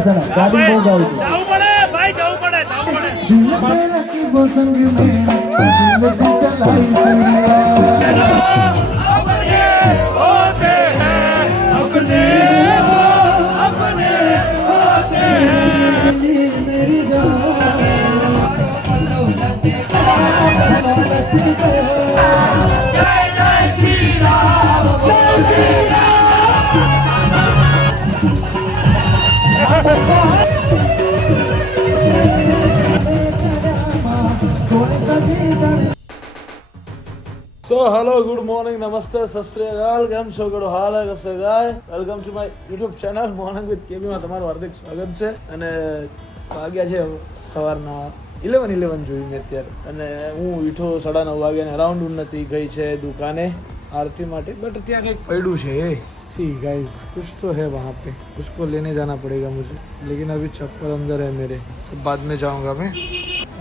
કિશન ગાડી બહુ ગાવી છે. જવું પડે ભાઈ, જવું પડે, જવું પડે. होते हैं अपने अपने होते हैं मेरी जय जय श्री राम, जय Shri So hello, good morning, namaste, sat sri akal, કેમ છો ગડો હાલ હે કસે ગાય. Welcome to my YouTube channel morning with KB માં તમારું હાર્દિક સ્વાગત છે. અને વાગ્યા છે સવારના 11 જોયું મેં અત્યારે, અને હું ઉઠો 9:30 વાગે ને અરાઉન્ડ ઉન્નતિ ગઈ છે દુકાને आरती માટે, बट ત્યાં કંઈક પડ્યું છે. सी गाइस, कुछ तो है वहाँ पे, उसको लेने जाना पड़ेगा मुझे, लेकिन अभी चप्पल अंदर है मेरे, सब बाद में जाऊँगा मैं.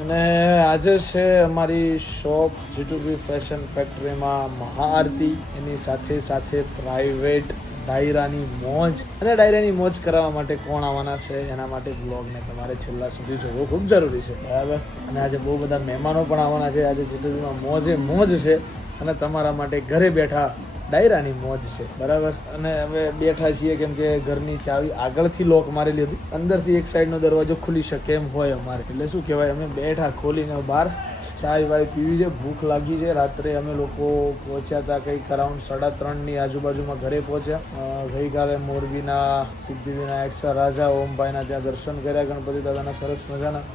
અને આજે છે અમારી શોપ G2B ફેશન ફેક્ટરીમાં મહાઆરતી, એની સાથે સાથે પ્રાઇવેટ ડાયરાની મોજ. અને ડાયરાની મોજ કરાવવા માટે કોણ આવવાના છે એના માટે બ્લોગને તમારે છેલ્લા સુધી જોવો ખૂબ જરૂરી છે, બરાબર. અને આજે બહુ બધા મહેમાનો પણ આવવાના છે. આજે G2Bમાં મોજે મોજ છે અને તમારા માટે ઘરે બેઠા ડાયરાની મોજ છે, બરાબર. અને હવે બેઠા છીએ કેમ કે ઘરની ચાવી આગળથી લોક મારેલી હતી, અંદરથી એક સાઈડનો દરવાજો ખુલી શકે એમ હોય અમારે, એટલે શું કહેવાય, અમે બેઠા ખોલીને બહાર ચાય વાય પીવી છે. ભૂખ લાગી છે. રાત્રે અમે લોકો પહોંચ્યા હતા કંઈક અરાઉન્ડ 3:30ની આજુબાજુમાં ઘરે પહોંચ્યા. ગઈકાલે મોરબીના સિદ્ધિવિનાયક છે રાજા ઓમભાઈના ત્યાં દર્શન કર્યા, ગણપતિ દાદાના સરસ મજાના.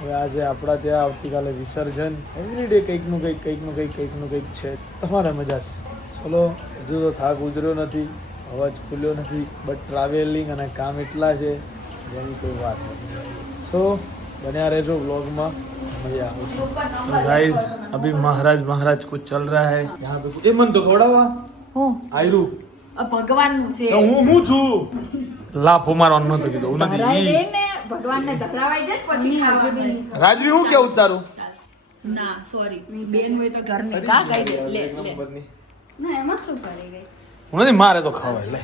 હવે આજે આપણા ત્યાં આવતીકાલે વિસર્જન. એવરીડે કંઈકનું કંઈક છે. તમારે મજા છે. ચલો, હજુ તો થાક ઉતર્યો નથી, અવાજ ખુલ્યો નથી, બટ ટ્રાવેલિંગ અને કામ એટલા છે જેની કોઈ વાત નથી. સો બન્યા રહેજો વ્લોગમાં, મજા આવશે. गाइस अभी महाराज कुछ चल रहा है यहाँ पे. એ મન તો ખવડાવવા હું આયરું ભગવાનનું છે. તો હું છું લાફો મારવાનું નતો કીધું, હું ધરાઈ નથી. દે ને, ભગવાનને ધરાવાઈ જાય પછી ખાવાનું. રાજવી હું કેવું તારું ના સોરી, બેન હોય તો ઘરની કા ગઈ લે નંબરની ના એમાં શું કરી ગઈ? હું નથી, મારે તો ખવાય. લે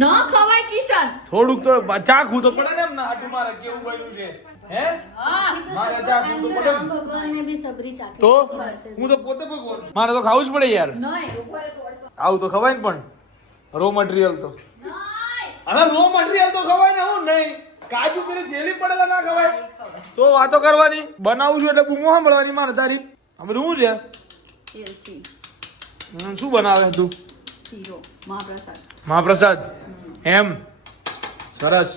ન ખવાય કિશન. થોડુંક તો ચાખવું તો પડે ને, એમ ના આટલું મારે કેવું બન્યું છે હે. હા મારે ચાખવું તો પડે ને. ભગવાનને બી સબરી ચાખી તો હું તો પોતે ભગવાન છું, મારે તો ખાવું જ પડે યાર. નહીં ઉપર તોડતો આવું તો ખવાય ને, પણ રો મટીરિયલ તો નહીં. હવે રો મટીરિયલ તો ખવાય ને. હું નહીં, કાજુ પેલી થેલી પડેલા ના ખવાય. તો વાતો કરવાની, બનાવું છું એટલે બૂમો સાંભળવાની મારે તારી. હવે શું છે, એલચી શું બનાવે તું? શીરો મહાપ્રસાદ. મહાપ્રસાદ એમ, સરસ.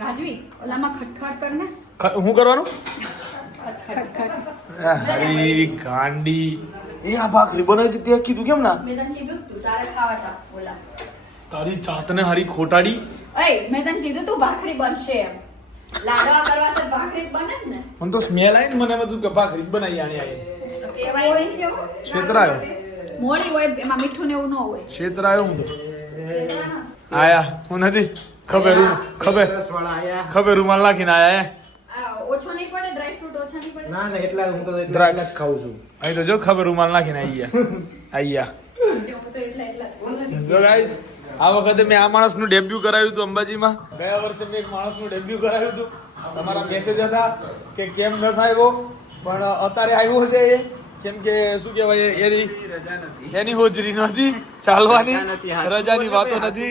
રાજવી ઓલામાં ખટખટ કરને. શું કરવાનું? ખટખટ. હરી ગાંડી, એ આ ભાખરી બનાવી હતી તે કીધું કેમ ના? મેં તને કીધું તું તારે ખાવાતા ઓલા. તારી જાતને હારી ખોટાડી. એય મેં તને કીધું તું ભાખરી બનશે એમ. લાડવા કરવા છે ભાખરી જ બને જ ને. મને તો સ્મેલ આવી ને, મને બધું કે ભાખરી જ બનાવી આણી આવી. તો કેવાય હોય છે છેતરાયો, મોળી હોય એમાં મીઠું ને એવું ન હોય. છેતરાયો હું તો. આયા હું નથી, ખબર રૂમાલ નાખીને આયા. આ ઓછો નહીં પડે, ડ્રાય ફ્રૂટ ઓછા નહીં પડે. ના એટલા હું તો એટલા જ ખાઉં છું. અહીં તો જો ખબર રૂમાલ નાખીને આયા. હું તો એટલા જ. જો ગાઈસ, આ વખતે મેં આ માણસનું ડેબ્યુ કરાવ્યું હતું અંબાજીમાં. ગયા વર્ષે મેં એક માણસનું ડેબ્યુ કરાવ્યું હતું. તમારા મેસેજ હતા કે કેમ ન થાય, પણ અત્યારે આવ્યો છે એ. કેમ કે શું કહેવાય, એની હોજરી નથી ચાલવાની, રજાની વાતો નથી,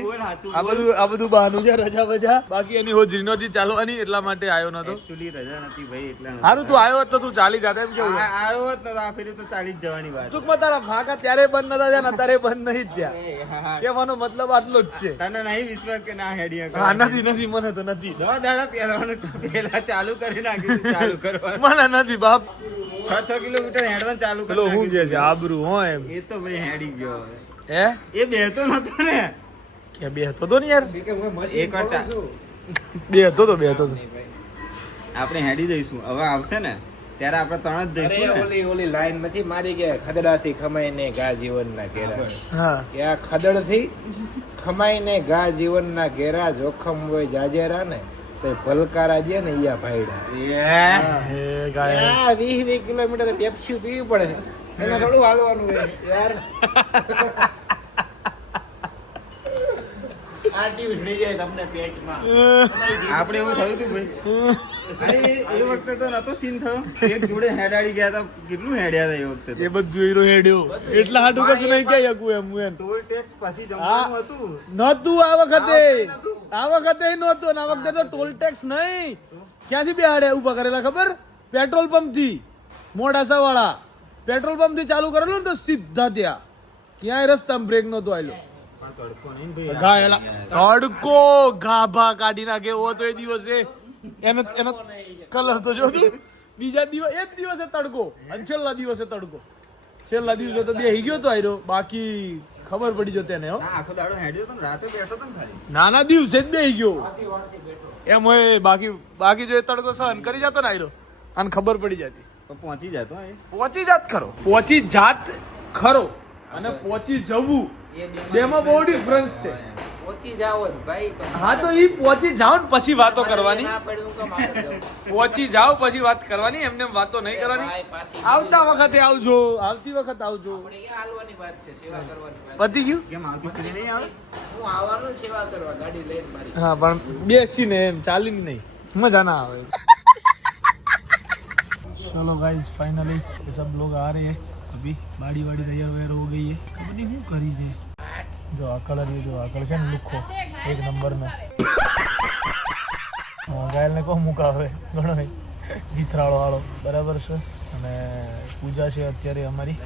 આ બધું બહાનું છે, રજા બજા. બાકી એની હોજરી નથી ચાલવાની, એટલા માટે આવ્યો નતો. એકચ્યુઅલી રજા નથી ભાઈ, એટલે સારું તું આવ્યો હોત તો તું ચાલી જાત એમ કેવું? આવ્યો હોત ને તો આ ફેરી તો ચાલી જ જવાની વાત. ટૂંકમાં તારા ફાંકા ત્યારે બંધ નતા થયા ને અત્યારે બંધ નહીં થયા. કહેવાનો મતલબ આટલો જ છે. તને નહીં વિશ્વાસ કે ના હેડી હા, નથી મને તો નથી. 10 દાડા પહેરવાનું પહેલા ચાલુ કરી નાખ્યું, ચાલુ કરવાનું. મને નથી બાપ. 6 કિલોમીટર હેડવાનું ચાલુ પેલો કરી હું જે છે આબરૂ હોય એમ. એ તો ભાઈ હેડી ગયો હે એ બેહતો નતો ને, કે બે હતો તો ને યાર, એક વાર બે હતો તો આપણે હેડી જઈશું. હવે આવશે ને ત્યારે આપણે 3 જ જઈશું ને. ઓલી લાઈન નથી મારી કે ખદડાથી ખમાઈને ગા જીવનના ઘેરા. હા, કે આ ખદડથી ખમાઈને ગા જીવનના ઘેરા, જોખમ હોય જાજેરા ને તો પલકારા દે ને ઈયા ભાઈડા હે ગાય આ 20 કિલોમીટર પેપ્સી પીવી પડે એના થોડું હાલવાનું હોય યાર આ ટીવ થઈ જાય તમને પેટમાં આપણે એવું થયું હતું ભાઈ અરે એ વખતે તો નતો સીન થયો એક જોડે હેડાડી ગયા હતા કેટલું હેડ્યા હતા એ વખતે એ બધું હીરો હેડ્યો એટલા હાટું કશું નહીં કહી શકું એમ હું એમ ટોલ ટેક્સ પછી જમવાનું હતું નતું આ વખતે નહોતું અને આ વખતે તો ટોલ ટેક્સ નહીં ક્યાંથી બેહાડે ઉભા કરેલા ખબર પેટ્રોલ પંપ થી મોડાસા વાળા પેટ્રોલ પંપ થી ચાલુ કરેલું ને તો સીધા ત્યાં ક્યાંય રસ્તામાં બ્રેક નહોતો આવેલો તડકો ગાભા કાઢી નાખે એવો તો એ દિવસે એનો કલર તો જો બીજા દિવસ એક દિવસે તડકો અને છેલ્લા દિવસે તડકો છેલ્લા દિવસે તો બેહી ગયો તો આયરો બાકી ખબર પડી જતો એને હો આખો દાડો હેડ્યો તો ને રાતે બેઠો તો ને ખાલી નાના દિવસે જ બેહી ગયો એમ હોય બાકી જો એ તડકો સહન કરી જતો ને આયરો આને ખબર પડી જતી તો પહોંચી જતો એ પહોંચી જાત ખરો અને પહોંચી જવું બેમાં બહુ ડિફરન્સ છે પહોંચી જાવ જ ભાઈ તો હા તો ઈ પહોંચી જાવ ને પછી વાતો કરવાની ના પડ્યું કે મારે જવું. પહોંચી જાવ પછી વાત કરવાની એમને એમ વાતો નહીં કરવાની આવતા વખતે આવજો આવતી વખત આવજો આપણે ક્યાં હાલવાની વાત છે સેવા કરવાની વાત પતી ગયું કેમ આવતી ફરી નહીં આવે હું આવવાનું જ સેવા કરવા ગાડી લઈને મારી હા પણ બેસીને એમ ચાલીને નહીં મજા ના આવે चलो गाइस फाइनली ये सब लोग आ रहे हैं अभी बाड़ी तैयार वैयार हो गई है खबर नहीं શું કરી છે જો આ કલર છે ને લુખો એક નંબર में ગાયલ ને કહો મુકાવે ઘણો નહીં જીથરાળો વાળો બરાબર છે અને પૂજા છે અત્યારે અમારી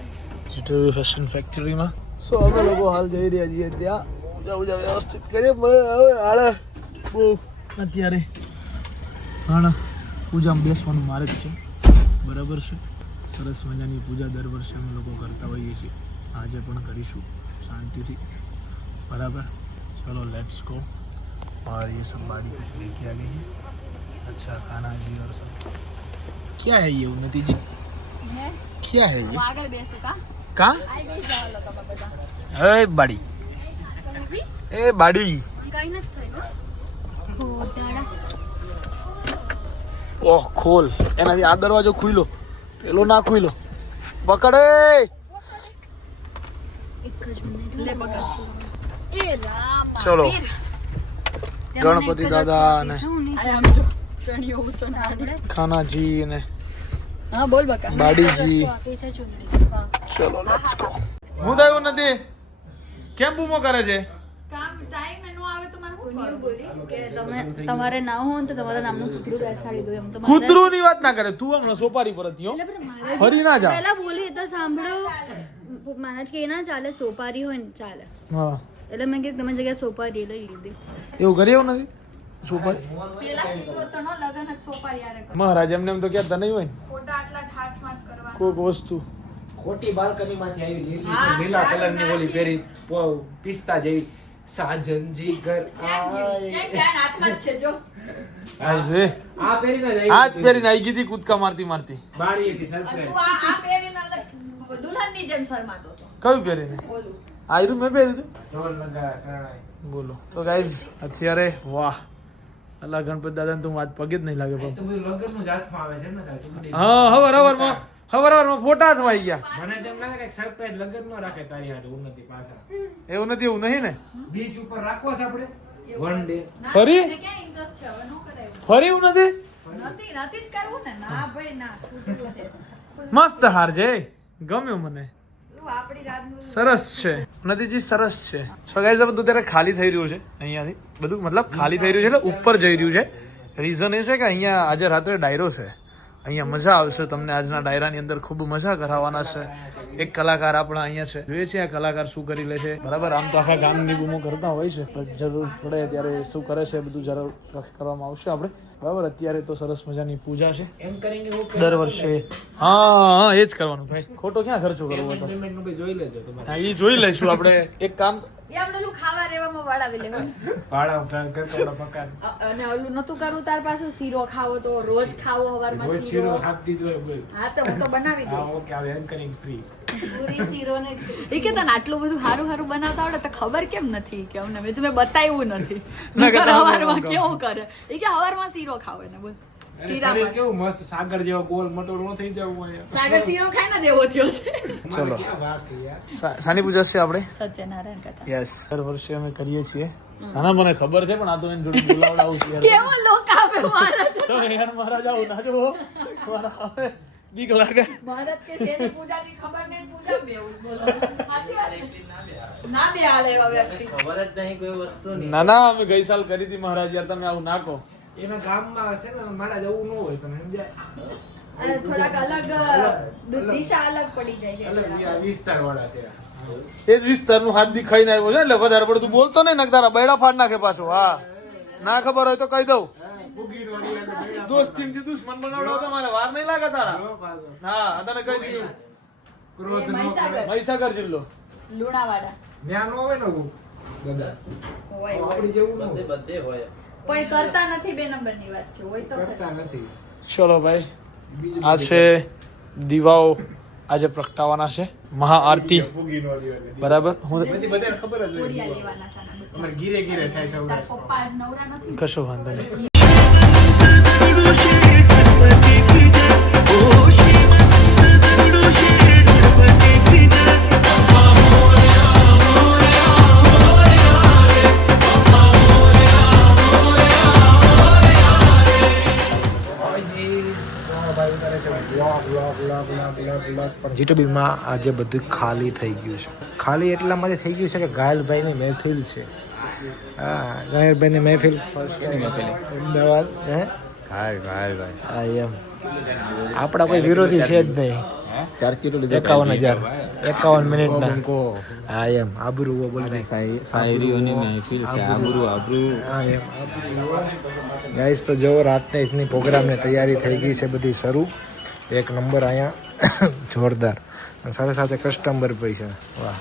જીટુ ફેશન ફેક્ટરીમાં સો અમે લોકો હાલ જઈ રહ્યા છીએ ત્યાં પૂજા વ્યવસ્થિત કરીએ હવે હાલે બહુ અત્યારે હા પૂજામાં બેસવાનું મારે જ છે બરાબર છે સરસ મજાની પૂજા દર વર્ષે અમે લોકો કરતા હોઈએ છીએ આજે પણ કરીશું શાंति बराबर चलो लेट्स गो और ये सब बाड़ी कुछ लेके आ गई है अच्छा खाना जी और सब क्या है ये उन्नति जी क्या है ये આગળ બેસો કા कहाँ આઈ બેસ જાવ લોકો બધા ए बाड़ी ए बाड़ी કઈ નથી થયું ખોટાડા ઓહ ખોલ એનાથી આ દરવાજો ખુલ્લો પેલો ના ખુલ્લો પકડે એક જ મિનિટ લે પકડ એ રામ ચલો ગણપતિ દાદા અને આમ જો ચણિયો ઊંચો ના આપણે ખાનાજી અને હા બોલ બકા બાડીજી આપી છે ચૂંદડી હા ચલો લેટ્સ ગો હું થયું નથી કેમ બૂમો કરે છે કામ ટાઈમ એનો આવે તો મારું શું કરું કે તમે તમારે ના હોય ને તો તમારા નામનું કૂતરું બેસાડી દો એમ તો કૂતરું ની વાત ના કરે તું હમણાં સોપારી પર હતી હો ફરી ના જા પહેલા બોલી તો સાંભળો મહારાજ કે ના ચાલે સોપારી હોય ને ચાલે હા એટલે મેં કીધું તમે જગ્યાએ સોપારી લઈ લીધી એવું કરી એવું નથી સોપારી પેલા કીધું તો નો લગન જ સોપારી યારે કર મહારાજ એમને એમ તો કહેતા નહીં હોય ને ખોટા આટલા ઠાઠ માઠ કરવા કોઈક વસ્તુ ખોટી બાલ્કની માંથી આવી હા, લીલા સારું, કલર ની ઓલી સારું. પહેરી પિસ્તા જેવી સાજનજી ઘર ક્યાં હાથમાં જ છે જો રે આ પહેરીને જ આવી હાથ પહેરીને આવી ગઈ હતી કૂદકા મારતી બારી હતી અને સરપ્રાઈઝ તું આ પહેરીને દુલ્હનની જેમ શરમાતો હતો કયું પહેરીને ઓલું આયરું મેં પહેર્યું હતું ઢોલ નગારા શરણાઈ બોલો તો ગાઈઝ અત્યારે વાહ અલ્લા ગણપત દાદાને તો વાત પગે જ નહીં લાગે પણ તો બધું લગ્નનું જ હાથમાં આવે છે ને તારે ચૂંટણી. હા હવારમાં ફોટા હાથમાં આવી ગયા મને તેમ લાગે કે સરપ્રાઈઝ લગ્ન નો રાખે તારી હારે ઉન્નતિ પાછા એવું નથી એવું નહીં ને બીચ ઉપર રાખવો છે આપણે વન ડે ના, ફરી? મને ક્યાં interest છે હવે નો કરાય એવું. ફરી એવું નથી નથી જ કરવું ને ના ભાઈ ના ખોટું છે મસ્ત હાર છે ગમ્યું મને તું આપણી રાતનું સરસ છે નદીજી સરસ છે સો ગાઈઝ બધું ત્યારે ખાલી થઈ રહ્યું છે અહીંયાથી બધું મતલબ ખાલી થઈ રહ્યું છે એટલે ઉપર જઈ રહ્યું છે રીઝન એ છે કે અહીંયા આજે રાત્રે ડાયરો છે અહીંયા મજા આવશે તમને આજના ડાયરાની અંદર ખૂબ મજા કરાવવાના છે એક કલાકાર આપણા અહીંયા છે જોઈએ છીએ આ કલાકાર શું કરી લે છે બરાબર આમ તો આખા ગામની બૂમો કરતા હોય છે પણ જરૂર પડે ત્યારે શું કરે છે બધું જરૂર કરવામાં આવશે આપણે બરાબર અત્યારે તો સરસ મજાની પૂજા છે એમ કરીને દર વર્ષે હા એ જ કરવાનું ભાઈ ખોટો ક્યાં ખર્ચો કરવો હતો પેમેન્ટ નું જોઈ લેજો તમારે હા એ જોઈ લઈશું આપણે એક કામ એ આપણે ઓલું ખાવા રેવામાં વળાવી લેવાનું ભાડા કરતો પકાન અને ઓલું નતું કરવું તાર પાછું શીરો ખાવો તો રોજ ખાવો હવારમાં રોજ શીરો શીરો હાથ દીધો હોય બોલ હા તો હું તો બનાવી હા દઉં ઓકે હવે એન્કરિંગ ફ્રી પૂરી શીરો ને એ કે તને આટલું બધું સારું સારું બનાવતા આવડે તો ખબર કેમ નથી કે અમને મેં તમે બતાવ્યું નથી હવારમાં કેવું કરે એ કે હવારમાં શીરો ખાવે ને બોલ શીરા શરીર કેવું મસ્ત સાગર જેવો ગોલ મટોરો ન થઈ જવું હોય સાગર શીરો ખાય ને જેવો થયો છે ચલો ક્યાં વાત છે યાર સાની પૂજા છે આપણે સત્યનારાયણ કથા યસ દર વર્ષે અમે કરીએ છીએ ના મને ખબર છે પણ આ તો એને જોડે બોલાવડાવું છે યાર કેવો લોક આવે મહારાજ તો યાર મહારાજ આવું ના જો મારા હવે બીક લાગે મહારાજ કે શેની પૂજાની ખબર નહીં પૂજા બેવું બોલો સાચી વાત ના બે આલે એવા વ્યક્તિ ખબર જ નહીં કોઈ વસ્તુ ના ના અમે ગઈ સાલ કરી હતી મહારાજ યાર તમે આવું નાખો એના ગામમાં છે ને મારા જવું ન હોય તમે સમજ્યા અને થોડાક અલગ દિશા અલગ પડી જાય છે અલગ વિસ્તાર વાળા છે એ જ વિસ્તારનું હાથ દી ખાઈને આવ્યો છે એટલે વધારે પડતું બોલતો નહીં ને તારા બૈડા ફાડ નાખે પાછો હા ના ખબર હોય તો કહી દઉં દોસ્તી દુશ્મન બનાવડો તો મારે વાર નહીં લાગે તારા હા તને કહી દીધું ક્રોધ નો મહીસાગર. મહીસાગર જિલ્લો લુણાવાડા જ્ઞાન નો હોય ને બધા હોય હોય આપણી જેવું ન હોય. બધે હોય પણ કરતા નથી બે નંબરની વાત છે હોય તો ખરી. કરતા નથી ચલો ભાઈ આ છે દીવાઓ આજે પ્રગટાવાના છે મહાઆરતી બરાબર હું બધી બધાને ખબર જ કોડિયા હોય લેવાના સાના બધા. અમારે ઘીરે ઘીરે થાય તાર સૌરાષ્ટ્ર પપ્પા જ નવરા નથી કશો વાંધો નહીં જીટુબીમાં આજે બધું ખાલી થઈ ગયું છે ખાલી એટલામાંથી થઈ ગયું છે કે ઘાયલભાઈની મહેફિલ છે હા ઘાયલભાઈની મહેફિલ અમદાવાદ હે હા એમ આપણા કોઈ વિરોધી છે જ નહીં 51,051 મિનિટના હા એમ આબરૂ બોલી શાયરીઓની મહેફિલ છે આબરૂ હા એમ ગાઈસ તો જો રાતને એકની પ્રોગ્રામની તૈયારી થઈ ગઈ છે બધી શરૂ એક નંબર અહીંયા જોરદાર અને સાથે સાથે કસ્ટમર પણ છે વાહ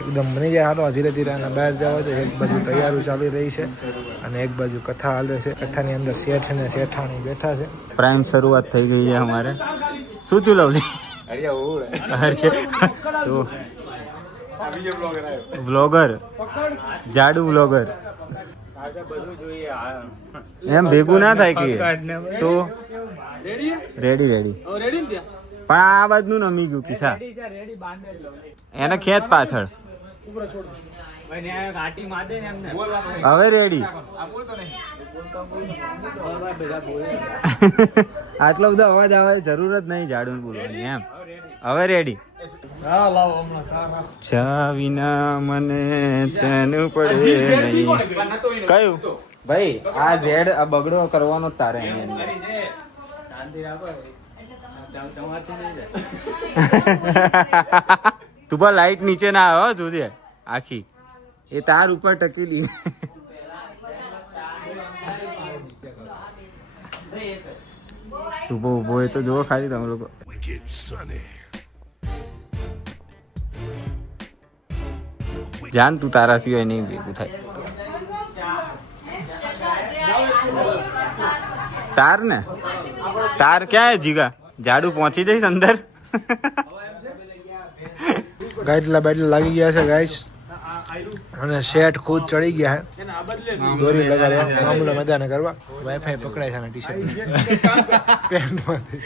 એકદમ બની જાય હાલો ધીરે ધીરે અને બહાર જવા તો એક બાજુ તૈયારી ચાલી રહી છે અને એક બાજુ કથા હાલે છે કથાની અંદર શેઠ અને શેઠાણી બેઠા છે પ્રાઇમ શરૂઆત થઈ ગઈ છે અમારે શું થયું લવલી તો વ્લોગર જાડુ વ્લોગર એમ ભેગું ના થાય કે તો રેડી પણ આ બાજુનું નમી ગયું કિસ્સા એને ખેંચ પાછળ હવે રેડી આટલો બધો અવાજ આવે જરૂર જ નહીં જાડું બોલવાની એમ હવે રેડી હા લાવો હમણાં ચા નાખો. ચા વિના મને ચેન પડે નહીં કયું ભાઈ આ ઝેડ આ બગડો કરવાનો જ તારે એની અંદર. તું પણ લાઈટ નીચે ના આવે હો, જોજે આખી એ તાર ઉપર ટકેલી. સુબહ ઉભો હોય તો જુઓ ખાલી તમે લોકો. જાન તું તારા સિવાય નહીં ભેગું થાય. તાર ને તાર ક્યાં હે જીગા? ઝાડુ પહોંચી જઈશ અંદર. ગાઈડલા બાઈડલા લાગી ગયા છે ગાઈસ અને શેઠ ખુદ ચડી ગયા છે દોરી લગાડ્યા મામૂલા મેદાને કરવા. વાઈફાઈ પકડાય છે ને ટી શર્ટ પેન્ટમાંથી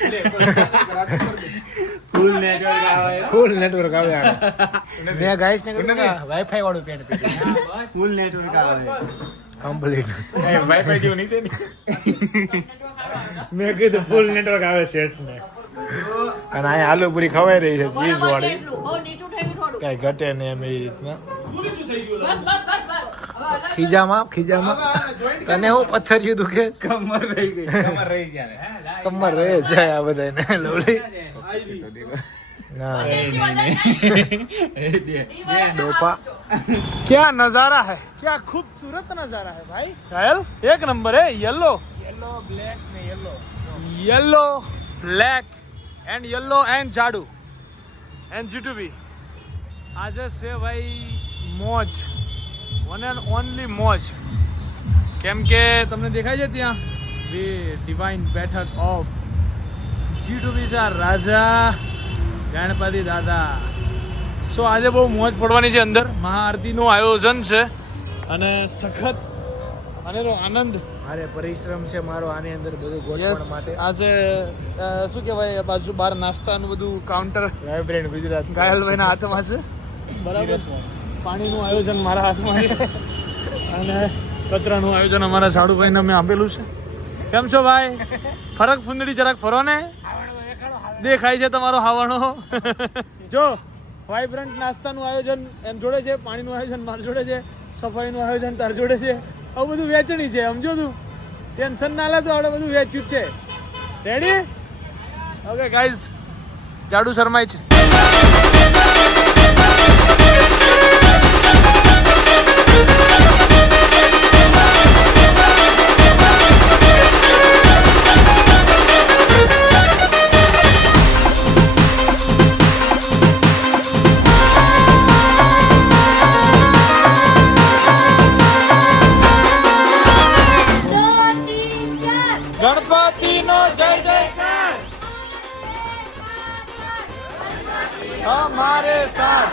ફૂલ નેટવર્ક આવે મેં ગાઈસ ને કીધું કે વાઈફાઈ વાળું પેન્ટ પહેર્યું ફૂલ નેટવર્ક આવે કમ્પ્લીટ વાઈફાઈ જેવું નીચે મેં કીધું ફૂલ નેટવર્ક આવે શેઠ ને અને અહીંયા આલુ પૂરી ખવાઈ રહી છે ચીઝ વાળી એટલું બહુ નીચું થયું થોડું કઈ ઘટે ને એમ એ રીતના બસ ખીજામાં તને હું પથ્થરિયું દુખે કમર રહી ગઈ. કમર રહે જાય આ બધાને લવલી ના ડોપા क्या नजारा है क्या खूबसूरत नजारा है भाई घायल एक नंबर है yellow yellow black and yellow and जाडू एंड जीटूबी આજે છે ભાઈ મોજ વન એન્ડ ઓનલી મોજ કેમ કે તમને દેખાય છે ત્યાં ડિવાઇન બેઠક ઓફ જીટૂબી રાજા ગણપતિ દાદા સો આજે બહુ મોજ પડવાની છે અંદર. મહાઆરતીનું આયોજન છે અને સખત આનેનો આનંદ. મારે પરિશ્રમ છે મારો આની અંદર બધું ગોઠવણ માટે. આજે શું કહેવાય બાજુ બહાર નાસ્તાનું બધું કાઉન્ટર વાઇબ્રન્ટ ગુજરાત ઘાયલભાઈના હાથમાં છે. બરાબર. પાણીનું આયોજન મારા હાથમાં છે અને કચરાનું આયોજન અમારા ઝાડુભાઈને મેં આપેલું છે. કેમ છો ભાઈ? ફરક ફૂંદડી જરાક ફરો ને, દેખાય છે તમારો હાવણો. જો વાઇબ્રન્ટ નાસ્તાનું આયોજન એમ જોડે છે, પાણીનું આયોજન માર જોડે છે, સફાઈનું આયોજન તાર જોડે છે. આવું બધું વેચણી છે, સમજો તું. ટેન્શન ના લે, તો આપણે બધું વેચ્યું જ છે. રેડી? ઓકે ગાઈઝ, જાડુ શર્માય છે. ગણપતિનો જય જયકાર हमारे साथ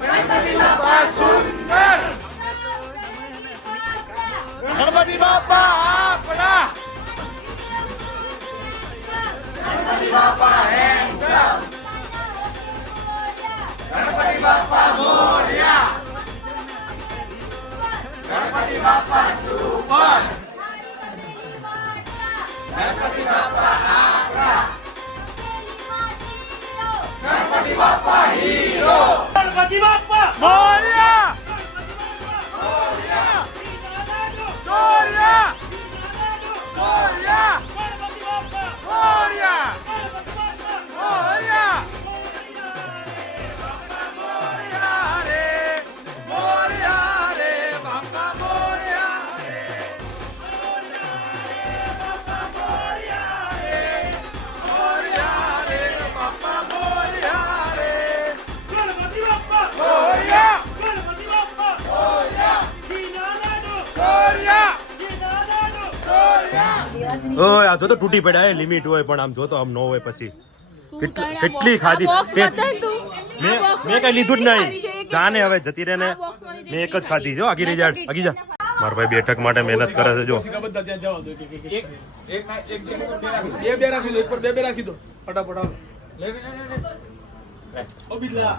गणपति बापा सुंदर गणपति बापा आपड़ा गणपति बापा हैंडसम गणपति बापा मोरया गणपति बापा सुपर गणपति बापा आपड़ा गणपति बापा हीरो गणपति बापा मोरया मोरया मोरया मोरया गणपति बापा मोरया मोरया मोरया रे मोरया रे बापा मोरया रे बापा मोरया रे मोरया रे बापा मोरया रे गणपति बापा मोरया गणपति बापा मोरया मोरया ઓય આ જો તો તૂટી પડ્યા એ લિમિટ હોય પણ આમ જો તો આમ ન હોય પછી કેટલી ખાધી મેં કઈ લીધું જ નહીં જાને હવે જતી રહે ને મેં એક જ ખાધી જો આગી રહી જા આગી જા મારા ભાઈ બેઠક માટે મહેનત કરે છે જો બધા ત્યાં જવા દો એક બે રાખી દો એક પર બે રાખી દો ફટાફટ ઓ બિલ્લા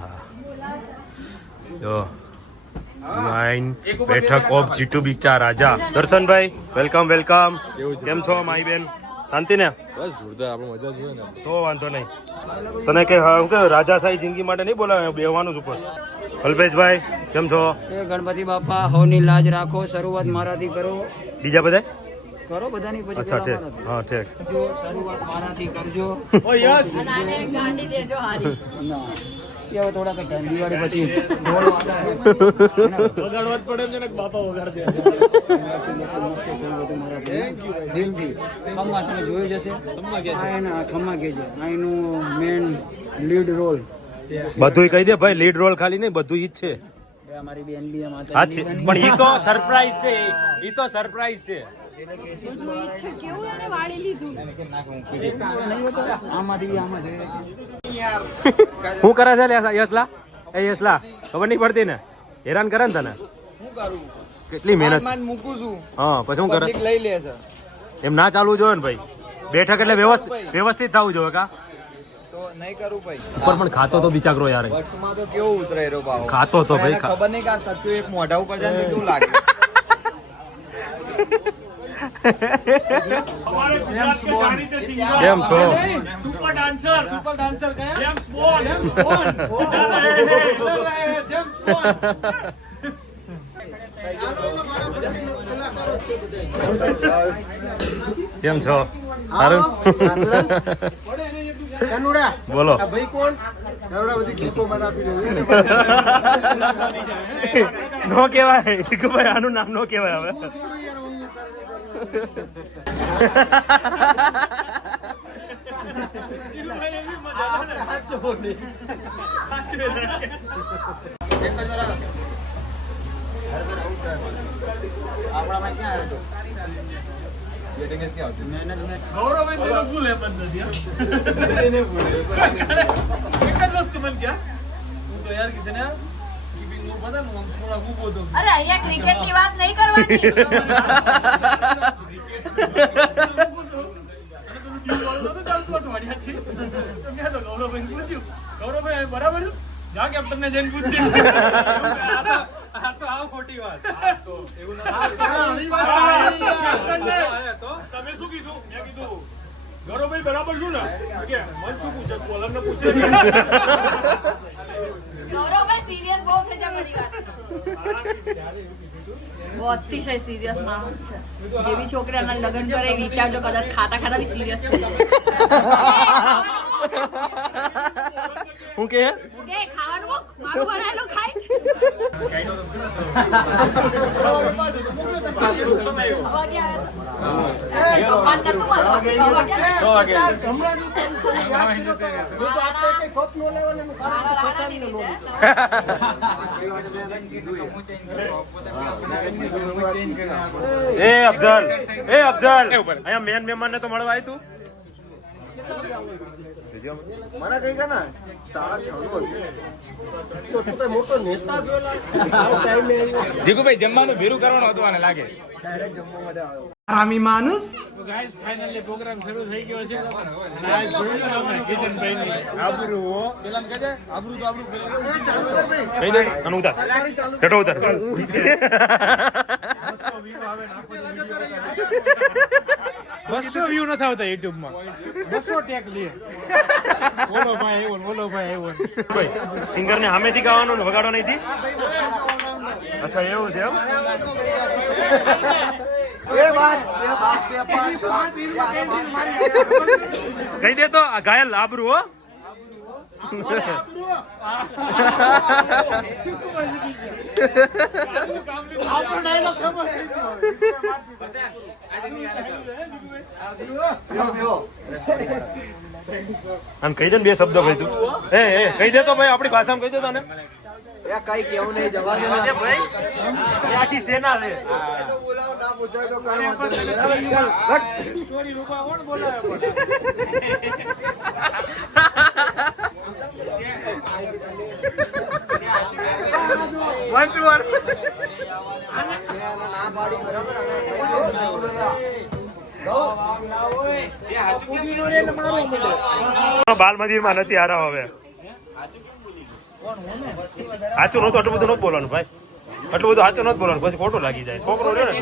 જો નાઇન બેઠક ઓફ જીટુ બિચા રાજા દર્શનભાઈ વેલકમ વેલકમ કેમ છો માઈ બેન શાંતિ ને બસ જોરદાર આપણે મજા જોઈએ ને તો વાંધો નહીં તને કે હું કે રાજાશાહી જિંદગી માટે નહીં બોલાવે બેહવાનું જ ઉપર અલ્પેશભાઈ કેમ છો ગણપતિ બાપા હોની લાજ રાખો શરૂઆત મારાથી કરો બીજા બધા કરો બધાની પછી અચ્છા ઠીક હા ઠીક જો શરૂઆત મારાથી કરજો ઓ યસ અને ગાંડી દેજો હારી ના એ હવે થોડા કઈ ટાઈમ દિવાળી પછી ઢોલ વગાડવા જ પડે એમ છે ને બાપા વગાડ દે મસ્ત છે બધું મારા દિલથી ખમ્મા તમે જોયું જશે આ એના ખમ્મા કે છે આ એનું મેન લીડ રોલ બધું કહી દે ભાઈ લીડ રોલ ખાલી નહીં બધું ઈ જ છે અમારી બેન બી હા છે પણ ઈ તો સરપ્રાઈઝ છે ઈ તો સરપ્રાઈઝ છે કેવું એને વાળી લીધું આમાંથી બી આમાં જોઈએ શું કરે છે યશલા એ યશલા ખબર નહીં પડતી ને હેરાન કરે ને તને કેટલી મહેનત મૂકું છું હા પછી શું કરે લઈ લે છે એમ ના ચાલવું જોઈએ ને ભાઈ બેઠક એટલે વ્યવસ્થિત થવું જોઈએ કા તો નહીં કરું ભાઈ ઉપર પણ ખાતો તો બિચારો યાર બસમાં તો કેવું ઉતરે રો ભાવ ખાતો તો ભાઈ ખબર નહીં કે તત્વ એક મોઢા ઉપર જાય તો કેવું લાગે કેમ છો સુપર ડાન્સર કયા જેમ્સ બોન્ડ જેમ્સ બોન્ડ કેમ છો સારું બોલો ભાઈ કોણ દારૂડા બધી ક્લિપો મને આપી દે નો કહેવાય ભાઈ આનું નામ નો કહેવાય હવે આપણામાં ક્યાં હતો गौरव है तेरा भूल है बंदा दिया एक वस्तु मन क्या तो यार किसी ने कीपिंग નું પતા હું થોડા ઊભો તો અરે અહીંયા ક્રિકેટ ની વાત નહીં કરવાની ગૌરવભાઈ બરાબર જા કેપ્ટન ને જઈને પૂછજે આ તો આવ ખોટી વાત તો એવું તો તમે શું કીધું મેં કીધું ગૌરવભાઈ બરાબર શું ને કે મન શું પૂછે બોલર ને પૂછે ગૌરવભાઈ સિરિયસ બહુ થઈ જાય બધી વાત બહુ અતિશય સિરિયસ માણસ છે જે બી છોકરાના લગ્ન કરે વિચારજો કદાચ ખાતા ખાતા બી સિરિયસ થઈ જાય હું કે ઓકે ખાવાનું મારું બનાવેલું ખાય છે 6 અફઝલ અહીંયા મેન મહેમાન ને તો મળવા આવી તું મને કઈ કે ના 6:30 મોટો નેતા જીગુભાઈ જમવાનું ભેરું કરવાનું હતું આને લાગે ડાયરેક્ટ જમવા માટે આવ્યો આરામી માણસ ગાઈસ ફાઇનલી પ્રોગ્રામ શરૂ થઈ ગયો છે અને આ જોયું તમે કિશનભાઈ ની આબરૂ પેલા કહે આબરૂ તો આબરૂ પેલા કઈ દે અનુ ઉતાર હેઠો ઉતાર 200 વ્યૂ નથી આવતા યુટ્યુબ માં 200 ટેક લે બોલો ભાઈ આવ્યો ભાઈ સિંગર ને સામેથી ગાવાનું ને વગાડવા નહીં થી અચ્છા એવું છે એમ કહી દે તો આ ઘાયલ આબરૂ હો આમ કહી દે ને બે શબ્દો કહી તું કહી દે તો ભાઈ આપણી ભાષામાં કહી દો તને કઈ કેવું નહીં જવા દે ભાઈ આખી સેના છે બોલાવો ના પૂછાય તો કઈ સ્ટોરી રૂપા કોણ બોલાવે once more બાલ મંદિરમાં નથી હારા હવે સાચું નતું આટલું બધું નથી બોલવાનું ભાઈ આટલું બધું સાચું નથી બોલવાનું પછી ખોટું લાગી જાય છોકરો રહ્યો ને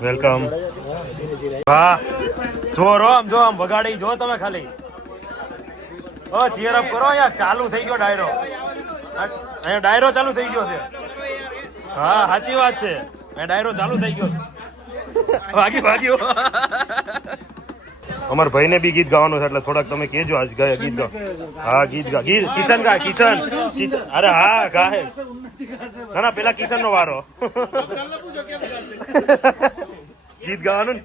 વેલકમ હા જો આમ વગાડી જો તમે ખાલી ચીયર અપ કરો યાર ચાલુ થઈ ગયો ડાયરો અહીંયા ડાયરો ચાલુ થઈ ગયો છે હા સાચી વાત છે અહીંયા ડાયરો ચાલુ થઈ ગયો ભાગ્યો અમાર ભાઈને બી ગીત ગાવાનું છે એટલે થોડાક તમે કેજો આજ ગયા ગીત ગાઓ હા ગીત કિશન ગા કિશન અરે હા ગાહે ના પેલા કિશન નો વારો ગીત ગાવાનું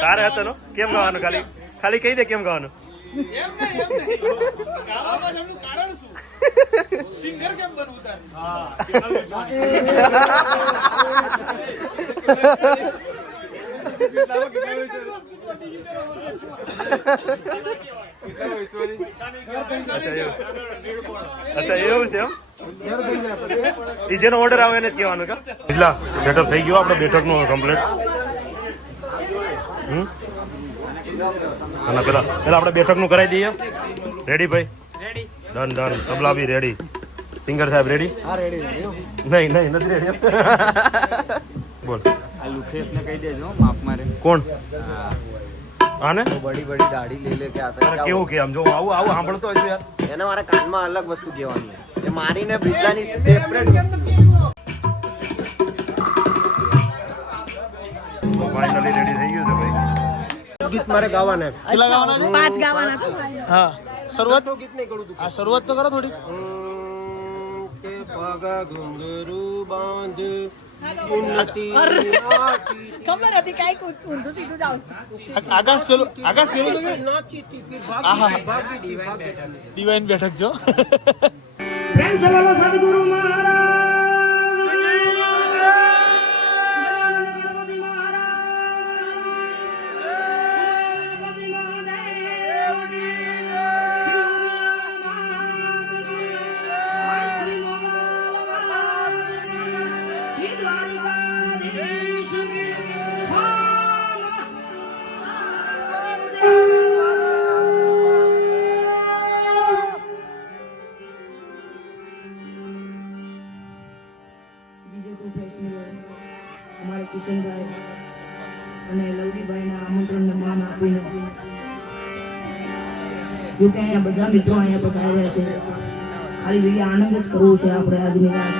તારે હતો નો કેમ ગાવાનું ખાલી કહી દે કેમ ગાવાનું સિંગર કેમ બનવું અચ્છા એવું છે એમ ઈ જેનો ઓર્ડર આવે એને જ કહેવાનું કા એટલા સેટઅપ થઈ ગયો આપણે બેઠક નું કમ્પ્લીટ અને પેલા આપણે બેઠક નું કરાવી દઈએ રેડી ભાઈ ડન તબલા બી રેડી સિંગર સાહેબ રેડી નહીં નથી રેડી બોલ આ લુખેશ ને કહી દેજો માફ મારે કોણ આને બડી દાઢી લઈ લે કે આતા કેવું કે આમ જો આવું સાંભળતો હોય યાર એને મારા કાનમાં અલગ વસ્તુ કહેવાની એ મારીને બીજાની સેપરેટ ફાઇનલી રેડી થઈ ગયું છે ભાઈ ગીત મારે ગાવાના 5 ગાવાના હા શરૂઆત ગીત નહીં કરું તું આ શરૂઆત તો કરો થોડી પગ ઘુંઘરું બાંધ ખબર હતી કાંઈક ઊંધું સીધું જ આવશે. આકાશ પેલું ડિવાઇન બેઠક જો અમારે કિશનભાઈ અને લવલીભાઈના આમંત્રણને માન આપીને જો કે અહીંયા બધા મિત્રો અહીંયા પધાર્યા છે, ખાલી જોઈએ આનંદ જ કરવો છે આપણે આજની રાત.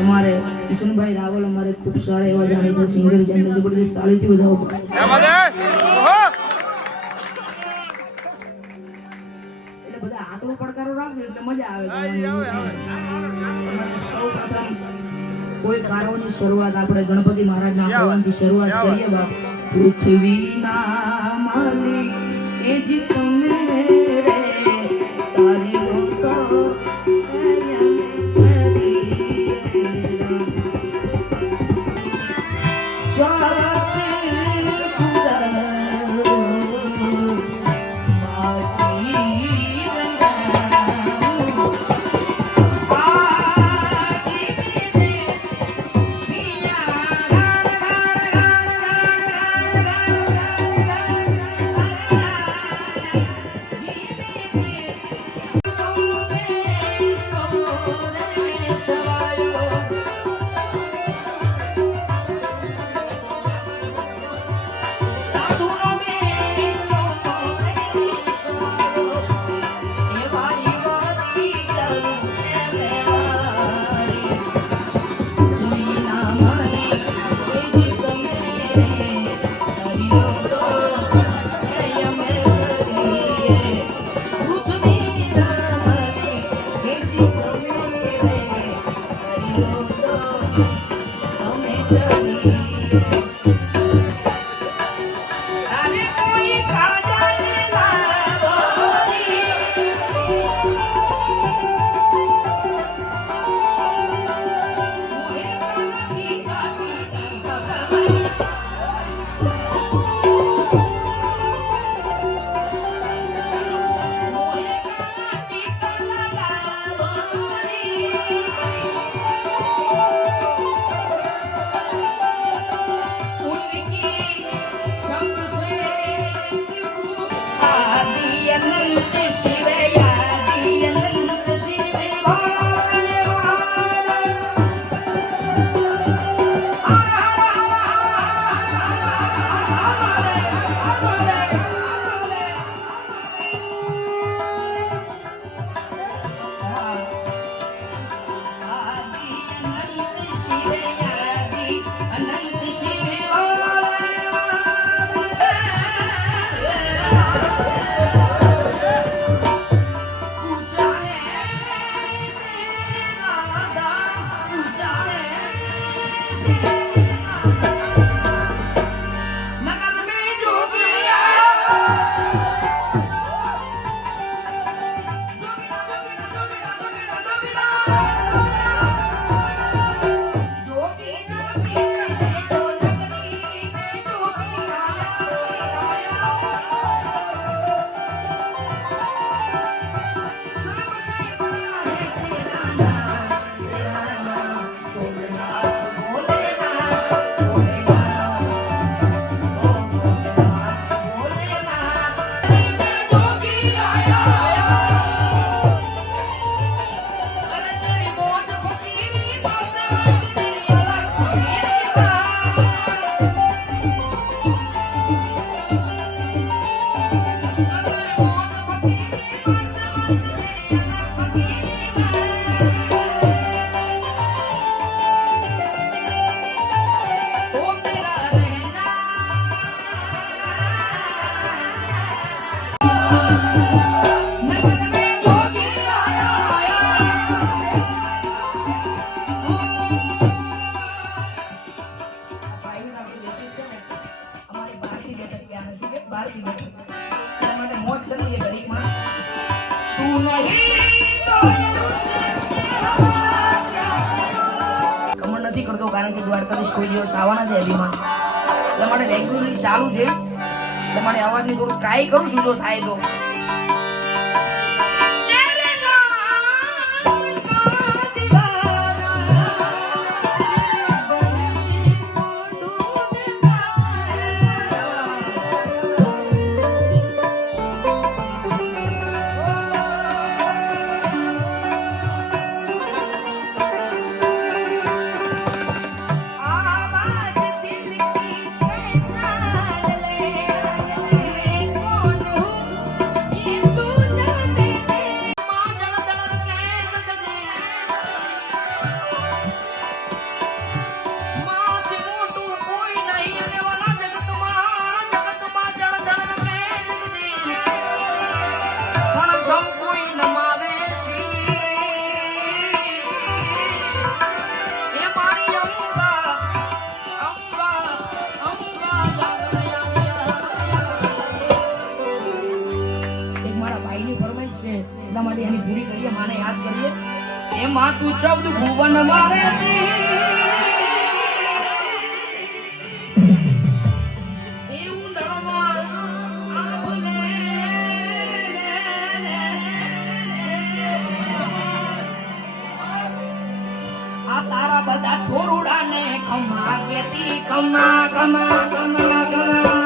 અમારે કિશનભાઈ રાવલ અમારે ખૂબ સારા એવા જાણીતા સિંગર છે, એમને જબરદસ્ત તાળીથી વધાવો. એટલે બધા આટલો પડકારો રાખે એટલે મજા આવે. સૌ પ્રથમ કોઈ કારોની શરૂઆત આપણે ગણપતિ મહારાજના આહવાનથી શરૂઆત કરીએ. બાપ પૃથ્વીના માલિક એ જ તમે રે તારી તો નથી કરતો કારણ કે દ્વારકાધીશ કોઈ દિવસ આવવાના છે અભિમાન એટલા માટે રેગ્યુલરલી ચાલુ છે એટલે મારે અવાજની થોડું ટ્રાય કરું છું જો થાય તો માં તું શબ્દ ભુવન મારે આ તારા બધા છોરુડા ને ખમા કેતી ખમા ખમા ખમા ખમા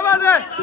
ક્યાં બાત હે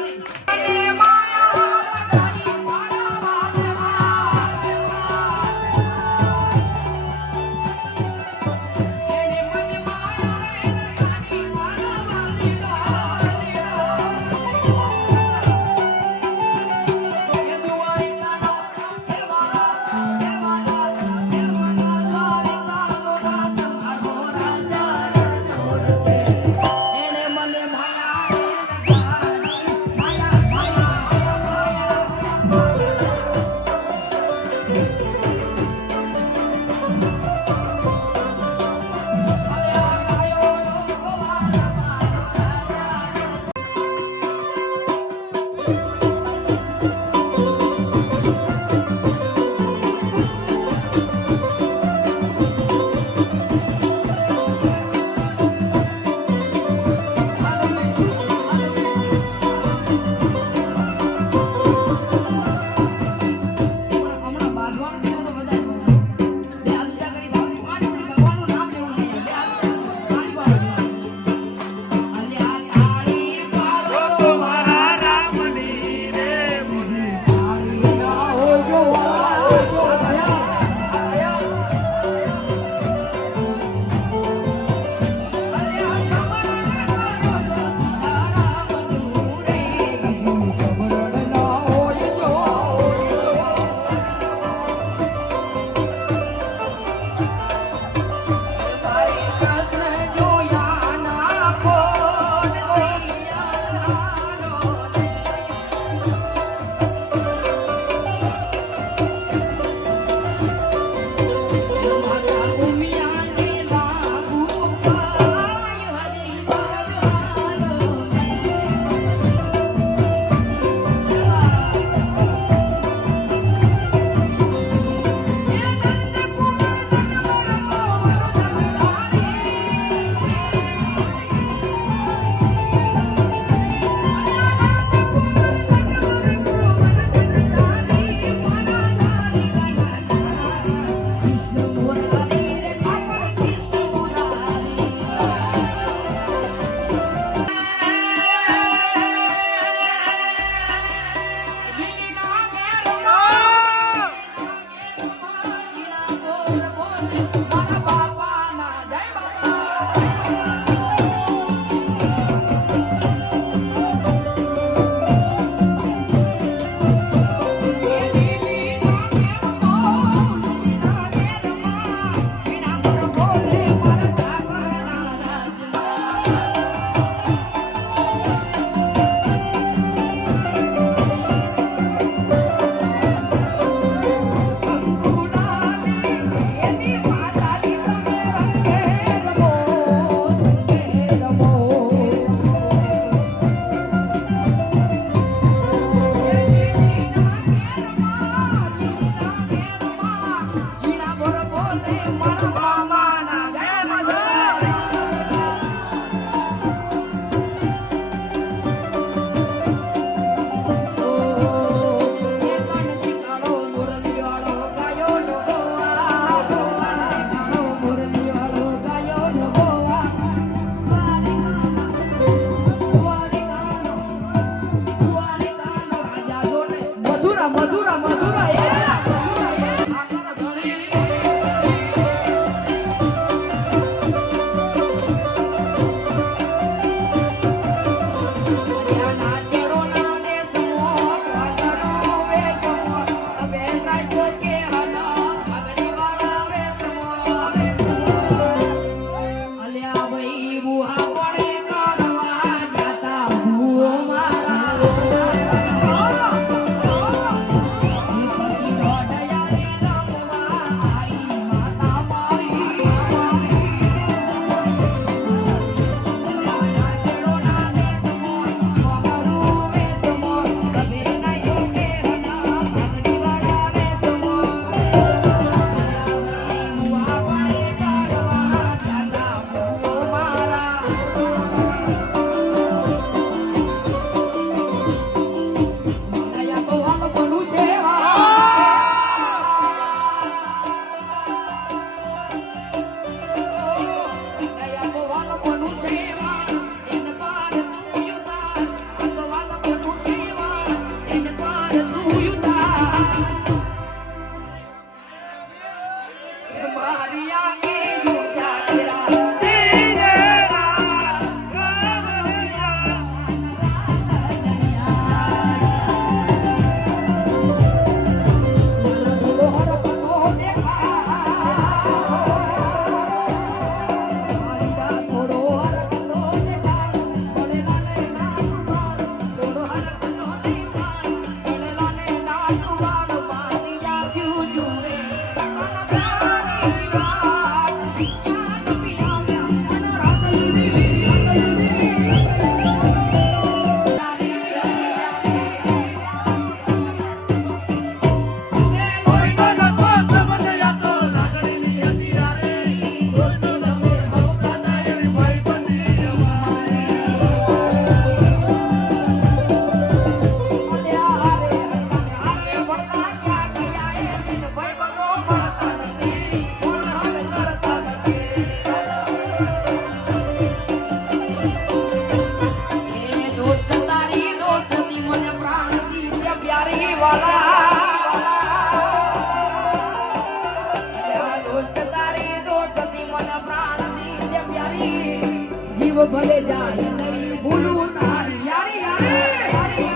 જીવ ભલે જાય નહીં ભૂલું તારી યારી યારી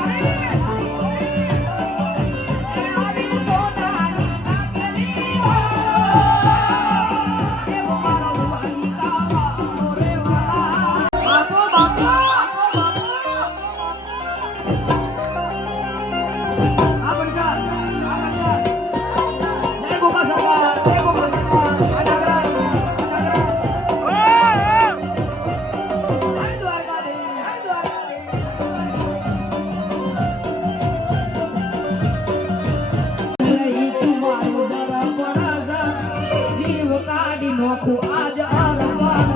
આવી સોનાની નાગરી એવો મારો ભુવાની કાવાનો રે વાલા બાપો બાપો આપણ ચાલ જય ગોપા સરકાર જય ગોપા સરકાર અડાગરા કાઢી નોખું આજ અરમાન જીવ કાઢી નોખું આજ અરમાન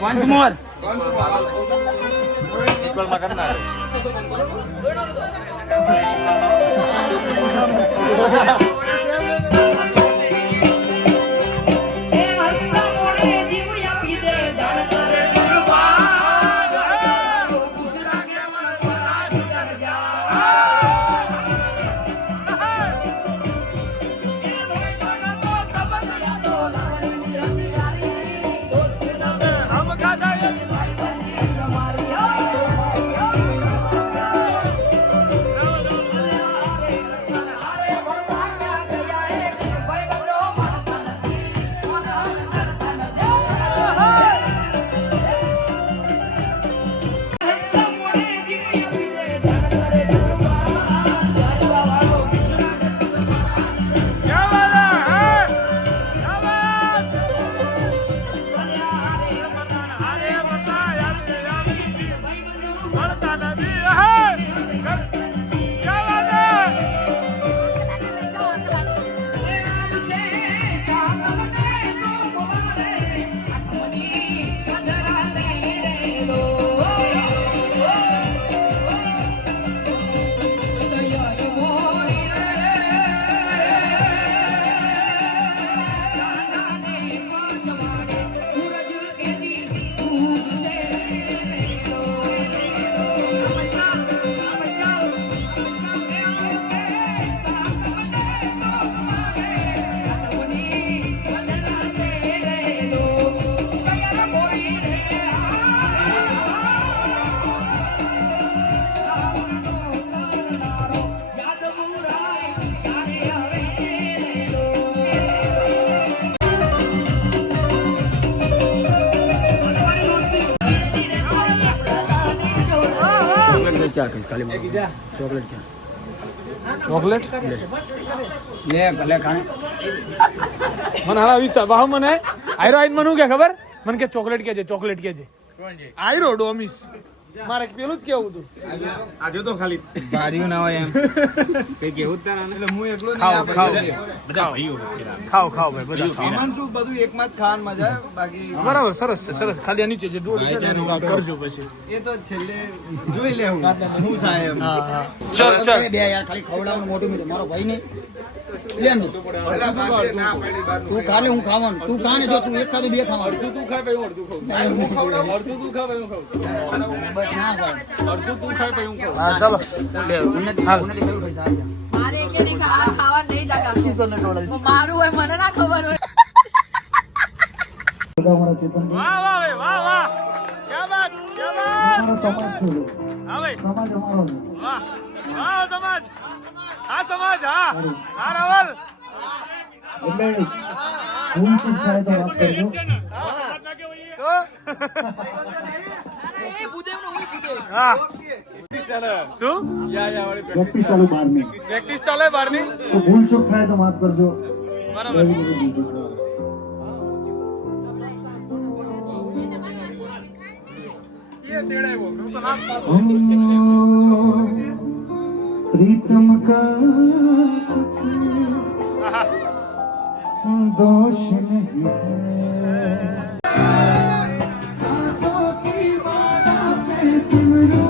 Once more. क्या खाइस खाली चॉकलेट क्या ચોકલેટ ले भले खाने મને હાલા વિશ્વાસ બાહુ મને આયરો આઈન મને શું કે ખબર મને કે ચોકલેટ કે છે આયરો ડોમિસ મારે પેલું જ કેવું હતું આ જો તો ખાલી બારીઓ ના હોય એમ કઈ કેવું જ તારા એટલે હું એકલો ખાઓ ખાઓ બધા ભાઈઓ ખાઓ ભાઈ બધા ખાઓ. સામાન શું બધું એકમાં જ ખાવાનું મજા આવે બાકી બરાબર સરસ છે સરસ ખાલી આ નીચે જે ડોળ છે ને એનું કરજો પછી એ તો છેલ્લે જોઈ લેવું શું થાય એમ ચલ ચલ બે યાર ખાલી ખવડાવવાનું મોટું મીઠું મારો ભાઈ નહીં લે ને તું ખા લે હું ખાવાનું તું ખા ને જો તું એક ખાધું બે ખાવાનું તું ખાય ભાઈ અડધું ખાવ અડધું તું ખા ભાઈ હું ખાવ બસ ના ખાય અડધું તું ખાય ભાઈ હું ખાવ હા ચાલો લે ઉન્નતિ ઉન્નતિ કયું ખાઈ સાહેબ મારે કે નહીં ખાવા નહીં દાદા મારું હોય મને ના ખબર હોય વાહ વાહ ભાઈ વાહ વાહ ક્યા બાત સમાજ છે હા ભાઈ સમાજ અમારો વાહ વાહ સમાજ હા સમાજ હા હા રાવલ એટલે હું શું થાય તો વાત કરજો તો એ ભૂદેવનું હું ભૂદેવ હા શું વ્યક્તિ ચાલુ 12 પ્રેક્ટિસ ચાલે બારની તો ભૂલ ચૂક થાય તો માફ કરજો બરાબર प्रीतम का दोष नहीं सांसों की माला पे सिमरू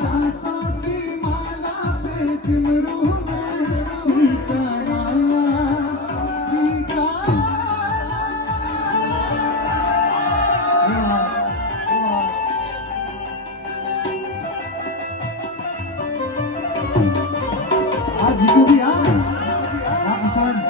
सांसों की माला पे सिमरू आज क्यों भी आसान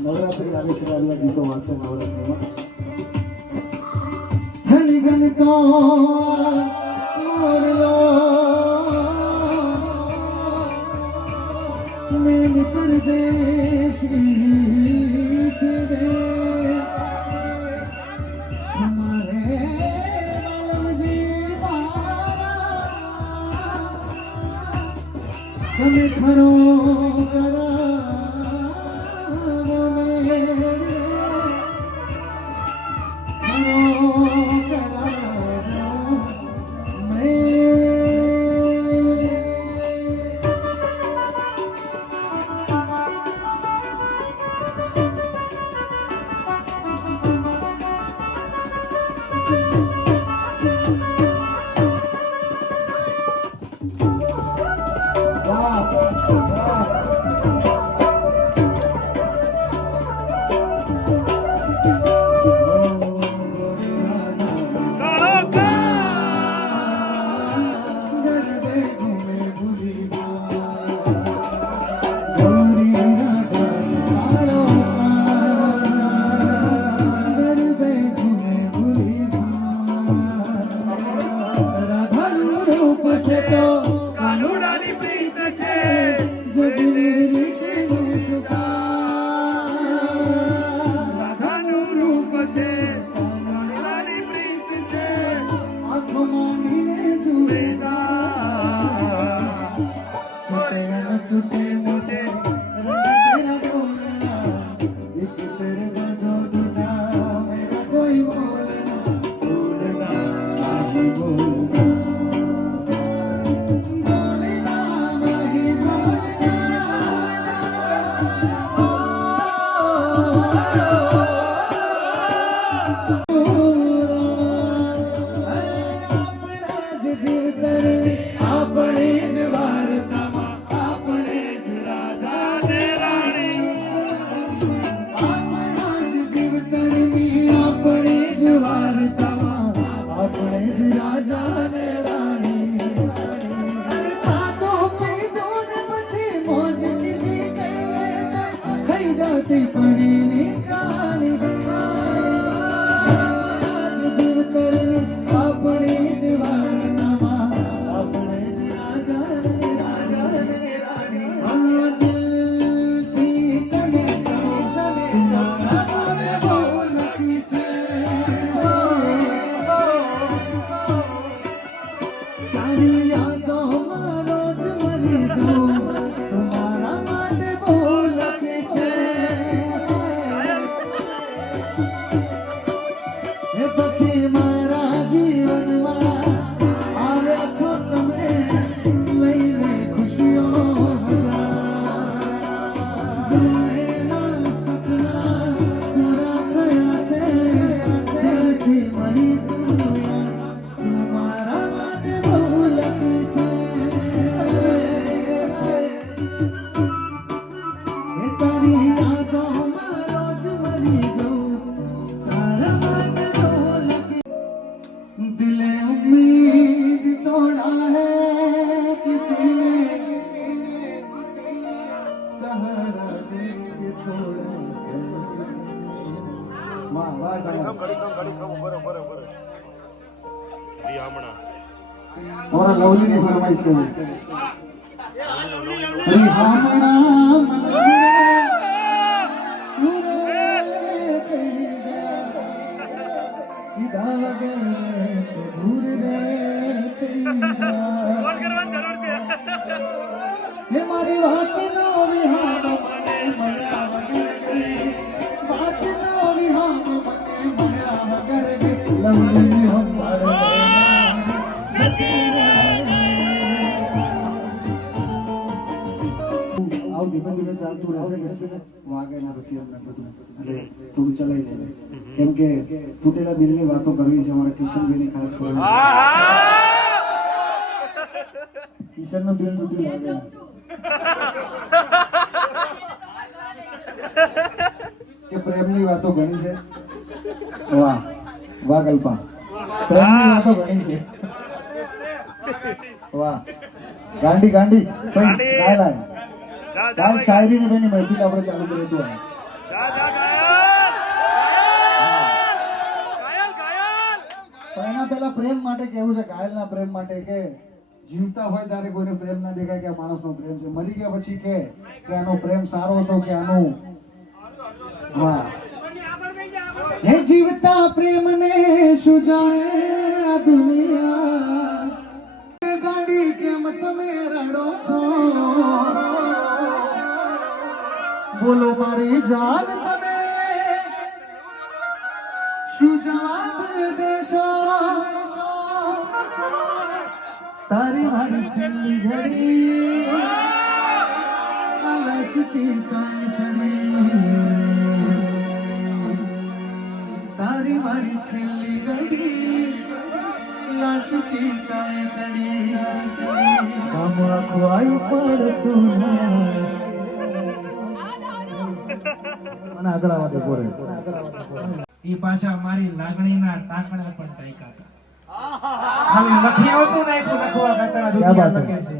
નવરાત્રી આવે છે આવા ગીતો વાંચે નવરાત્રીમાં ધન ગન તો મોરલો મેન પરદેશ છેડે હમારે આલમ જીવારા તમે ખરો કરા और लवली ने फरमाइश है मारी बात नो विहाम मने मया वगर बात नो विहाम मने मया वगर लवली ने हम આવું ધીમે ધીમે ચાલતું રહેશે કે વાગેના પછી અમને બધું એટલે થોડું ચલાવી લેવું કેમ કે તૂટેલા દિલની વાતો કરવી છે અમારા કિશનભાઈની ખાસ કરીને કિશનનો દિલ તૂટી લાગે પ્રેમની વાતો ઘણી છે. વાહ વાહ કલ્પા, પ્રેમની વાતો ઘણી છે. વાહ ગાંડી ગાંડી ભાઈ ગાયલા ગાય શાયરી ની બેની મહેફિલ આપણે ચાલુ કરી દો. પણ એના પહેલા પ્રેમ માટે કેવું છે, ઘાયલના પ્રેમ માટે કે જીવતા હોય ત્યારે કોઈને પ્રેમ ના દેખાય કે આ માણસનો પ્રેમ છે, મરી ગયા પછી કે આનો પ્રેમ સારો હતો કે આનું. હા હે જીવતા પ્રેમને શું જાણે આ દુનિયા, ગાડી કેમ તમે રડો છો, બોલો મારી જાન તમે શું જવાબ દેશો, તારી મારી છેલ્લી ઘડી આલસ ચિતાએ ચડી, તારી મારી છેલ્લી ઘડી લાશ ચિતાએ ચડી, કામ આખું આવ્યું પડતું અને આગળ આવવા દે પોરે. એ પાછા મારી લાગણીના ટાંકણા પણ ટાંક્યા હતા. ખાલી નથી આવતું ને એટલું લખવા ખાતર દુનિયા લખે છે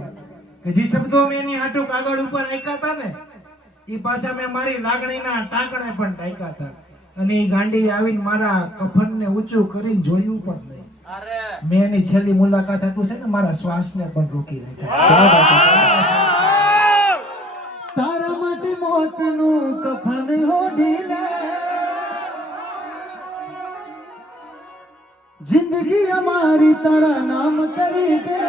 કે જે શબ્દો મેં એની આટું કાગળ ઉપર રાખ્યા હતા ને, એ પાછા મેં મારી લાગણીના ટાંકણે પણ ટાંક્યા હતા. અને એ ગાંડી આવીને મારા કફનને ઊંચું કરીને જોયું પણ નહીં. મેં એની છેલ્લી મુલાકાત હતું છે ને, મારા શ્વાસને પણ રોકી રાખ્યા. તારા માટે મોતનું કફન ઓઢી લે, જિંદગી અમારી તારા નામ કરી દે.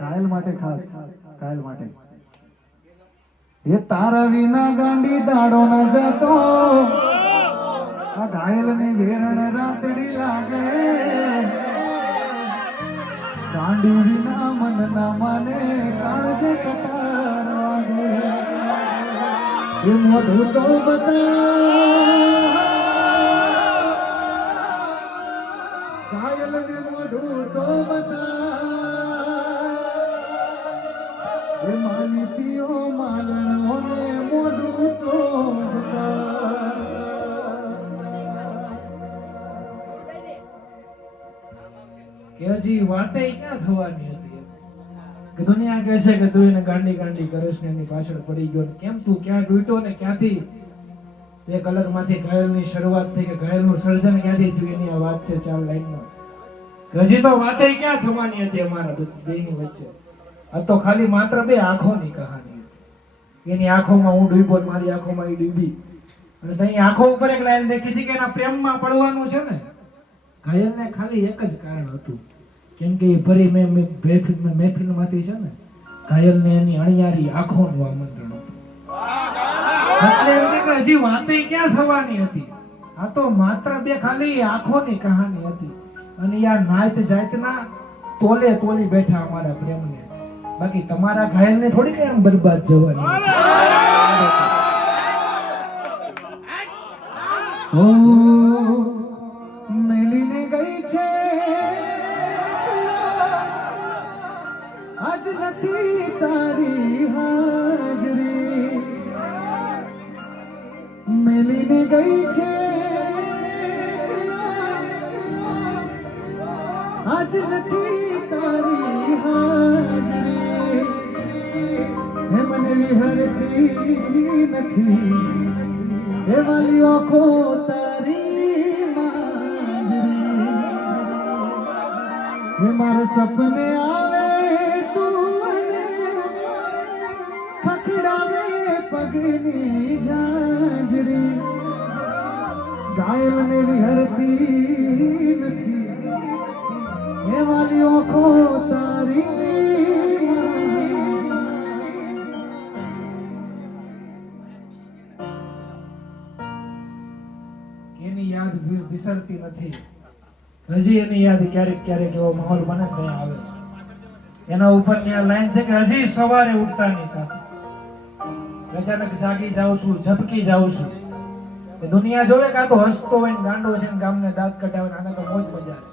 કાયલ માટે ખાસ, કાયલ માટે. એ તારા વિના ગાંડી દાડો ન જતો, આ ઘાયલ ની વેરણ રાતડી લાગે, ગાંડી વિના મન ના માને કાળજે કટાર વાગે. એ મોઢું તો બતા, ઘાયલ ને મોઢું તો બતા, એ માનીતીઓ માલણો ને મોઢું તો બતા. કે હજી વાતે ક્યાં થવાની હતી કે દુનિયા કહે છે કે તું એને ગાંડી ગાંડી કરીશ ને એની પાછળ પડી ગયો ને કેમ તું ક્યાં ડૂટ્યો ને ક્યાંથી એક અલગમાંથી ઘાયલની શરૂઆત થઈ કે ઘાયલનું સર્જન ક્યાંથી થયું એની આ વાત છે 4 લાઈનમાં. હજી તો વાતે ક્યાં થવાની હતી અમારા બેની વચ્ચે. આ તો ખાલી માત્ર 2 આંખોની કહાની હતી. એની આંખોમાં હું ડૂબ્યો, મારી આંખોમાં એ ડૂબી. અને તઈ આંખો ઉપર એક લાઈન દેખી હતી કે એના પ્રેમમાં પડવાનું છે ને. ઘાયલને ખાલી એક જ કારણ હતું, કેમ કે એ ભરી મહેફિલમાંથી છે ને ઘાયલને એની અણિયારી આંખોનું આમંત્રણ હતું. એટલે એમ કે હજી વાતે ક્યાં થવાની હતી. આ તો માત્ર 2 ખાલી આંખોની કહાની હતી. અને આ નાત જાતના તોલે તોલી બેઠા અમારા પ્રેમને. બાકી તમારા ઘાયલને થોડી કઈ આમ બરબાદ જવાની. ઓ મેલીને ગઈ છે આજ નથી તારી હાજરી, મેલીને ગઈ છે આજ નથી તારી હાજરી, હે મને વિહરતી નથી હે વાલી આંખો તારી માંજરી, હે મારા સપને આવે તું અને પકડાવે પગની ઝાંઝરી, ઘાયલ ને વિહરતી નથી હે વાલી આંખો તારી. એની યાદ વિસરતી નથી. હજી એની યાદ ક્યારેક ક્યારેક એવો માહોલ બને ત્યાં આવે. એના ઉપરની આ લાઈન છે કે હજી સવારે ઉઠતાની સાથે અચાનક જાગી જાઉં છું, ઝપકી જાઉં છું. દુનિયા જોવે કે આ તો હસતો હોય ને ગાંડો છે ને ગામને દાંત કઢાવે ને આને તો મોજ મજા છે.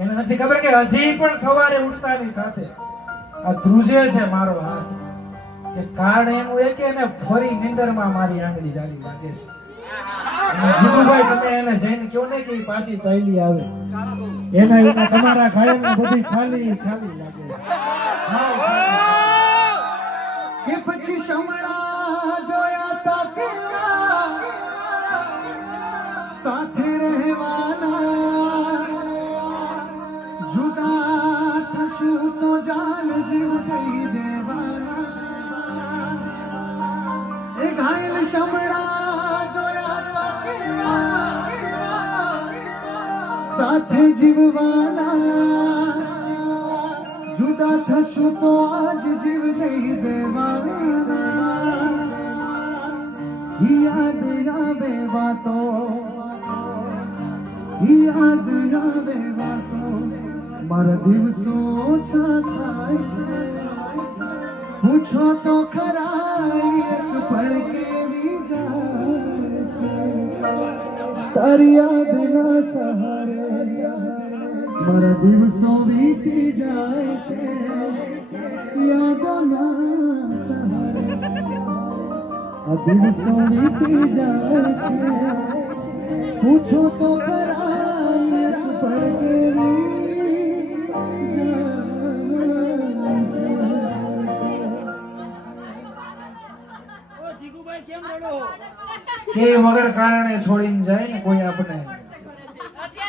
એને નથી ખબર કે હજી પણ સવારે ઉઠતાની સાથે આ ધ્રુજે છે મારો હાથ. કે કારણ એનું એ કે એને ફરી નિંદરમાં મારી આંગળી ચાલી લાગે છે. અને જીતુભાઈ તમે એને જઈને કહો ને કે ઈ પાછી ચાલી આવે એના તમારા ઘાયલને બધી ખાલી ખાલી લાગે કે પછી શમણા જોયા તા કેવા સાથે રહેવાના જુદા થશું તો જાન જીવ દઈ દેવાના એ ઘાયલ શમણા જોયા તા કેવા સાથે જીવવાના જુદા થશું તો આજ જીવ દઈ દેવાના યાદ આવે વાતો યાદ આવે વાતો મારા દિવસો ઓછા થાય છે પૂછો તો ખરા એક પળ કેવી જાય છે તારી યાદ ના સહારે મારા દિવસો વીતી જાય છે યાદોના સહારે આ દિવસો વીતી જાય છે પૂછો તો ખરા એક પળ કેવી કે વગર કારણે છોડીને જાય ને કોઈ આપણે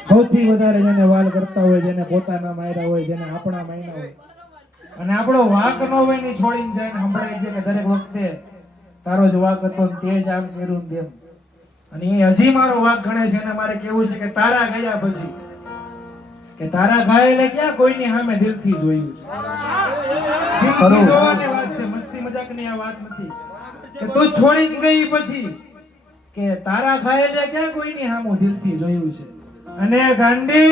સૌથી વધારે જેને વાલ કરતા હોય જેને પોતાના માર્યા હોય જેને આપણા માર્યા હોય અને આપણો વાક ન હોય ને છોડીને જાય ને સંભળાય છે કે દરેક વખતે તારો જ વાક હતો ને તે જ આમ કર્યું ને તેમ અને એ હજી મારો વાક ગણે છે અને મારે કેવું છે કે તારા ગયા પછી કે તારા ઘાયલે ક્યાં કોઈની સામે દિલથી જોયું છે જોવાની વાત છે મસ્તી મજાકની આ વાત નથી કે તું છોડીને ગઈ પછી કે તારા ઘાયલે ક્યાં કોઈની સામે દિલથી જોયું છે અને ગાંડી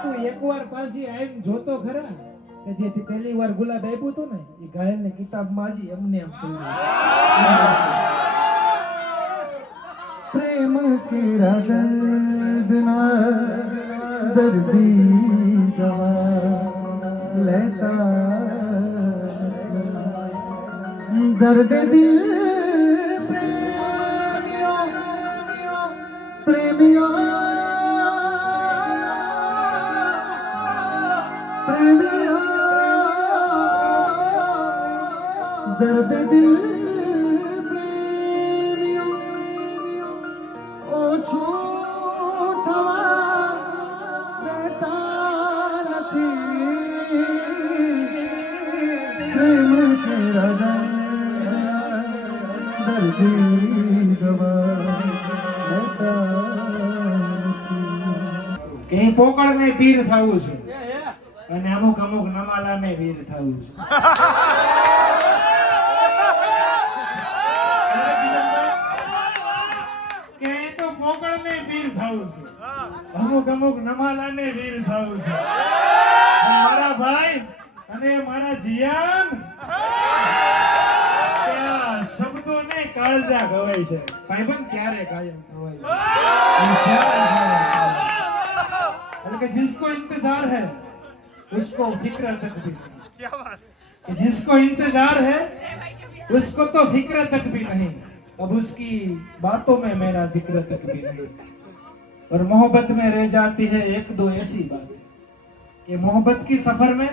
તું એકવાર પાછી આવીને જોતો ખરા કે જે પહેલી વાર ગુલાબ આપ્યું હતું ને એ ઘાયલને કિતાબમાં હજી એમને એમ કહ્યું प्रेम केरा दर्द ना दर्दी दवा लेता दर्द दिल प्रेमियों प्रेमियों दर्द दिल કે પોકળ ને પીર થવું છે અને અમુક અમુક નમાલા ને વીર થવું છે કે તો પોકળ ને પીર થવું છે અમુક અમુક નમાલા ને વીર થવું છે મારા ભાઈ અને મારા જીયાન શબ્દો ને કાળજા ગવાય છે ભાઈબંધ ક્યારે કાયમ गवाए जिसको इंतजार है उसको फिक्र तक भी नहीं जिसको इंतजार है उसको तो फिक्र तक भी नहीं अब उसकी बातों में मेरा जिक्र तक भी नहीं और मोहब्बत में रह जाती है एक दो ऐसी बातें कि मोहब्बत की सफर में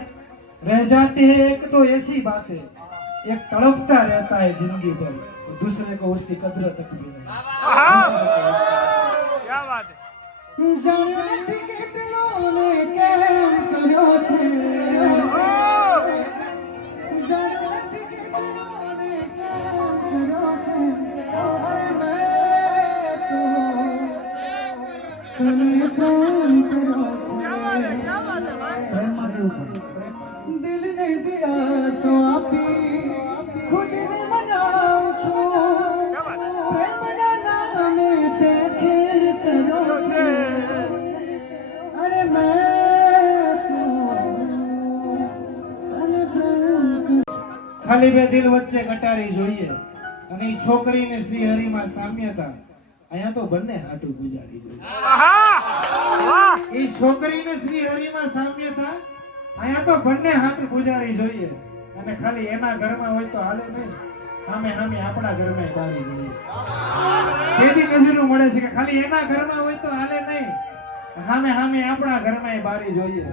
रह जाती है एक दो ऐसी बातें एक तड़पता रहता है जिंदगी पर और दूसरे को उसकी कदर तक भी नहीं क्या बात है જાણ્યો નથી કેટલોને કેમ કર્યો છે જાણ્યો નથી કેટલોને કેમ કર્યો છે અરે મેં તો તને પ્રેમ કર્યો છે પ્રેમમાં કેવું પડે દિલને દિલાસો આપી ખુદને મનાવું છું પ્રેમના નામે તે ખેલ કર્યો છે ખાલી બે દિલ વચ્ચે કટારી જોઈએ અને એ છોકરીને શ્રી હરિમાં સામ્યતા અહીંયા તો બંને હાટું ગુજારી જોઈએ એ છોકરીને શ્રી હરિમાં સામ્યતા અહીંયા તો બંને હાથ ગુજારી જોઈએ અને ખાલી એના ઘરમાં હોય તો હાલે નહીં, સામે સામે આપણા ઘરમાં બારી જોઈએ. કેદી નજરો મળે છે કે ખાલી એના ઘરમાં હોય તો હાલે નહીં, સામે સામે આપણા ઘરમાં બારી જોઈએ.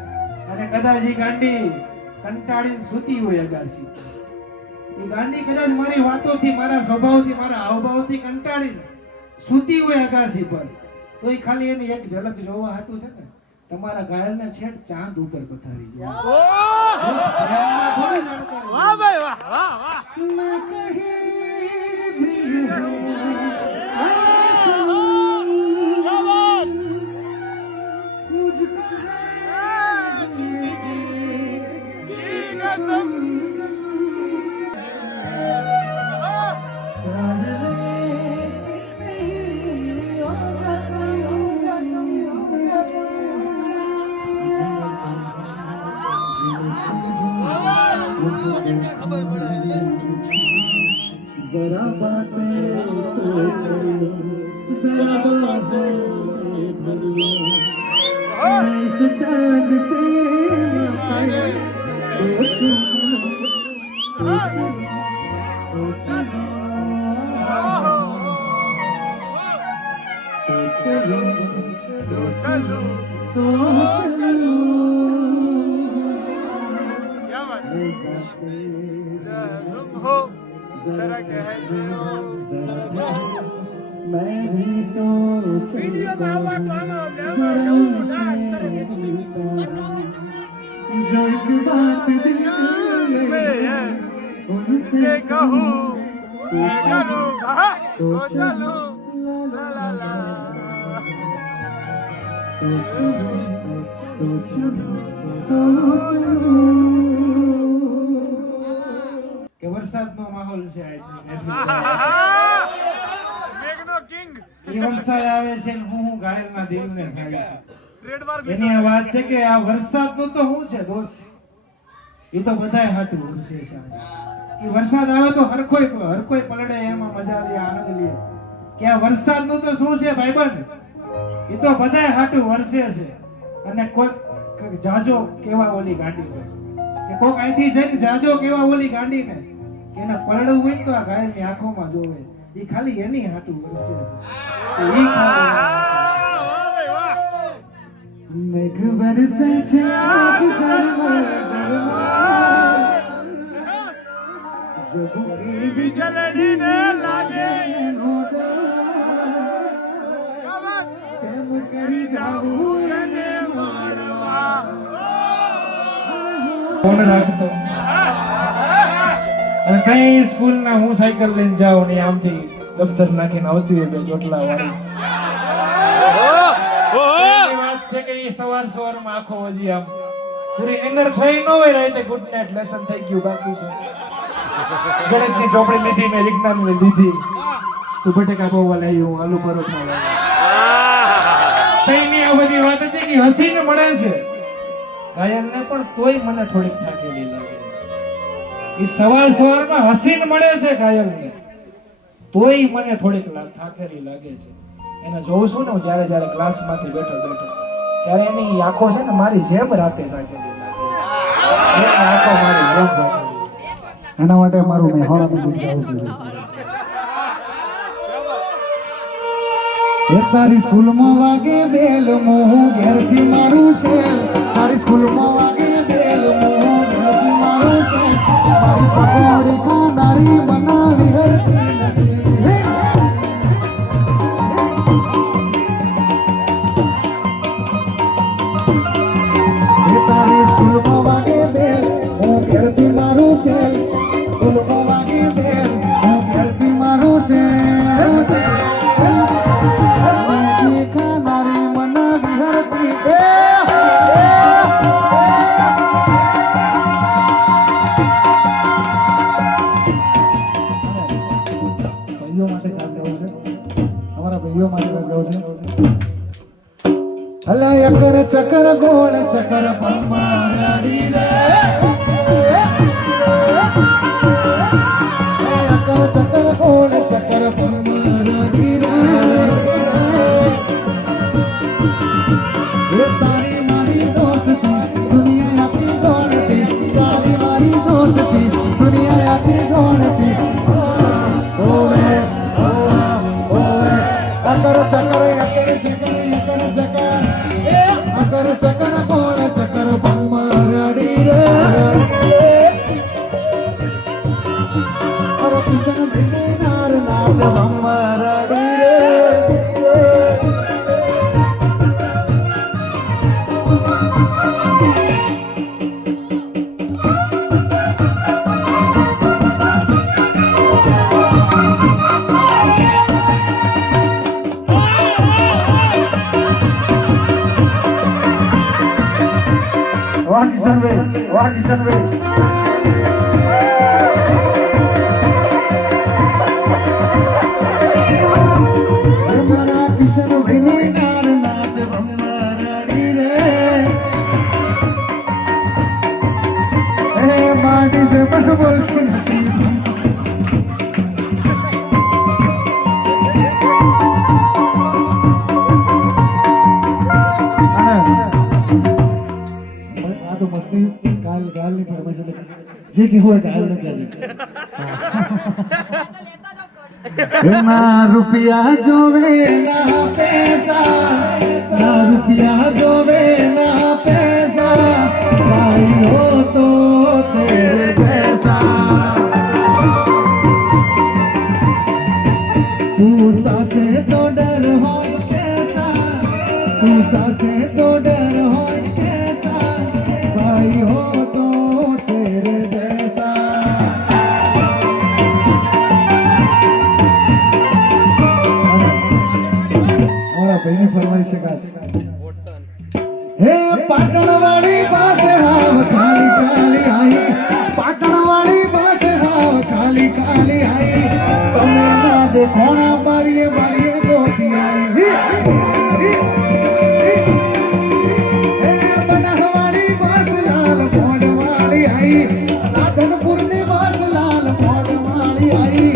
અને કદાચ ઈ ગાંડી કંટાળીને સૂતી હોય અગાસી, એ ગાંડી કદાચ મારી વાતોથી, મારા સ્વભાવથી, મારા હાવભાવથી કંટાળીને સૂતી હોય અગાસી પર, તો એ ખાલી એની એક ઝલક જોવા હાટું છે ને તમારા ઘાયલને છેક ચાંદ ઉપર પથારી દે. વાહ ભાઈ વાહ વાહ વાહ. जरा बातें तो करो, जरा बातें भर लो, मैं इस चांद से मिलकर मैं भी तो जो एक बात दिल में उनसे कहूँ तो चलो ला ला ला, तो चलो तो चलो तो चलो. કે વરસાદનો માહોલ છે એ વરસાદ આવે છે ને હું ઘાયલના દિલને ખાય છે. એની આ વાત છે કે આ વરસાદનું તો શું છે દોસ્ત, એ તો બધાય હાટું વરસે છે. એ વરસાદ આવે તો હરખોય પલડે, એમાં મજા લે, આનંદ લે. કે આ વરસાદનું તો શું છે ભાઈબંધ, એ તો બધાય હાટું વરસે છે. અને કોઈ જાજો કેવા ઓલી ગાંડી હોય કે કોક અહીંથી જઈને જાજો કેવા ઓલી ગાંડી ને એને પરડવું હોય તો આ ઘાયલની આંખોમાં જોવે, એ ખાલી એની હાટું વરસે છે. મેઘ વરસે છે આજ ઝરમર જબ વીજળીને લાગે કેમ કરી જાવું એને મળવા. કોણ રાખતો અને કઈ સ્કૂલ ના હું સાયકલ લઈને જાઉં ને આમથી દફતર નાખીને આવતી હોય બે ચોટલા વાળી. વાત છે કે એ સવાર સવારમાં આખો હજી આમ પૂરી નીંદર થઈ ન હોય, રાતે ગુડ નાઇટ લેસન થઈ ગયું બાકી છે. ગણિતની ચોપડી લીધી, મેં વિજ્ઞાનની લીધી, તું બટેકા પૌવા લાવી, હું આલુ પરોઠા લાવી. કઈની આ બધી વાત હતી કે હસીને મળે છે ઘાયલને, પણ તોય મને થોડીક થાકેલી લાગે. એ સવારમાં હસીને મળે છે ઘાયલને, તોય મને થોડીક થાકેલી લાગે છે. એને જોઉં છું ને હું જ્યારે ક્લાસમાંથી બેઠો ત્યારે એની આંખો છે ને મારી જેમ રાતે જાગેલી લાગે. આંખો મારી જેમ જાગેલી. એના માટે મારું મેહોણાનું ગીત ગાવું છું. તારી સ્કૂલમાં વાગે બેલ, મોં ઘેરથી મારું શેલ. તારી સ્કૂલમાં વાગે બેલ, મોં ઘેરથી મારું શેલ. મારી પકોડી ખાનારી બનાવી હરતી નથી. તારી સ્કૂલમાં વાગે બેલ, મોં ઘેરથી મારું શેલ. સ્કૂલમાં વાગે બેલ, મોં ઘેરથી મારું શેલ. ખાનારી બનાવી હરતી. ભાઈઓ માટે ખાસ ગાવું છે, અમારા ભાઈઓ માટે ખાસ ગાવું છે. હલા અકર ચકર ગોળ ચકર પમાડી રે, અકર ચકર ગોળ ચકર પમાડી રે. તારી મારી દોસ્તી દુનિયા આખી જોડતી, તારી મારી દોસ્તી વાહ કિશનભાઈ, વાહ કિશનભાઈ. મારા કિશનભાઈની નાર નાચ ભમરાડી રે. હે માટી સે પણ બોલતી નથી. આ તો મસ્તી ગાલની ફરમાઈશ એટલે જે કહેવું હોય ગાલ ને કહેજે. ના રૂપિયા જોવે ના પૈસા, ના રૂપિયા જોવે ના પૈસા, ભાઈ હો તો તેરે જૈસા. તું સાથે તો ડર હોય कैसा, તું સાથે તો ડર હોય कैसा, भाई हो तो तेरे जैसा. हमारा भाई फरमाई से खास हे पाटण वाली बास हाव खाली खाली आई, पाटण वाली बास हाव खाली खाली आई, તમે ના દેખોણા બારીએ બારીએ ગોતી આવી. હે બનાસવાળી બાસ લાલ મોઢ વાળી आई, રાધનપુર ની બાસ લાલ મોઢ વાળી आई,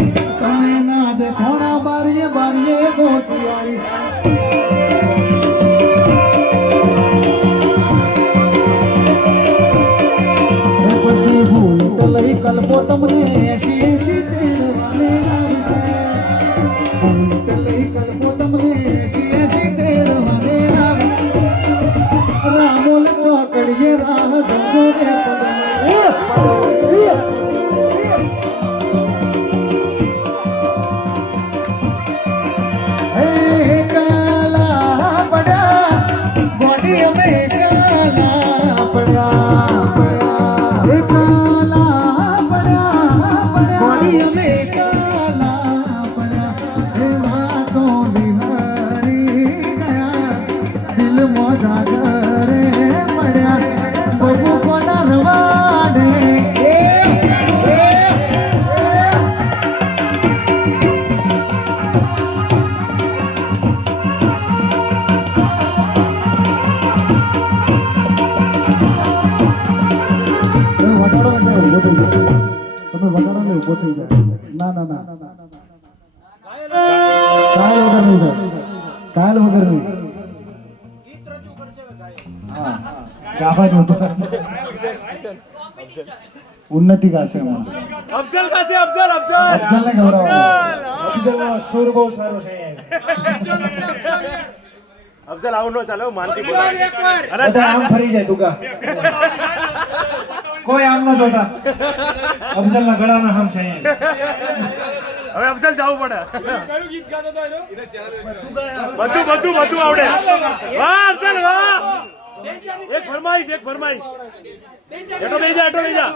તમે ના દેખોણા બારીએ બારીએ ગોતી આવી. પછી ભૂલ લઈ કલ્પો તમને એસી એસી તેડવાને આવશે. ભૂલ લઈ કલ્પો તમને એસી એસી તેડવાને આવશે. રામોલ ચોકડીએ રાહ ધંધો રે હે કાલા પડ્યા ગોડી અમે કાલા પડ્યા, કાલા પડ્યા ગોડી અમે કાલા પડ્યા. હે વાતો બિહારી ગયા દિલ મોજા કરે પડ્યા, બબુ કોના રવાડે. તમે વગાડો ને ઉભો થઈ જાય. ના ના ના કાયલ વગર નહીં સર, કાયલ વગર નહીં. હા ગાવાનું ઉન્નતિ ગાશે હમણાં. અફઝલ પાસે અફઝલ અફઝલને ગૌરવ. અફઝલનો સુર બહુ સારો છે. અફઝલ આવું ન ચાલે માનતી બોલાવે. બધા આમ ફરી જાય તુકા, કોઈ આમ ન જોતા. અફઝલના ગળાના હામ છે અહીંયા. હવે અફઝલ જવું પડે. કયું ગીત ગાતો હતો એનો? બધું બધું બધું આવડે. વાહ અફઝલ વાહ. એક ફરમાઈશ એક ફરમાઈશ. એટો લઈ જા એટો લઈ જા.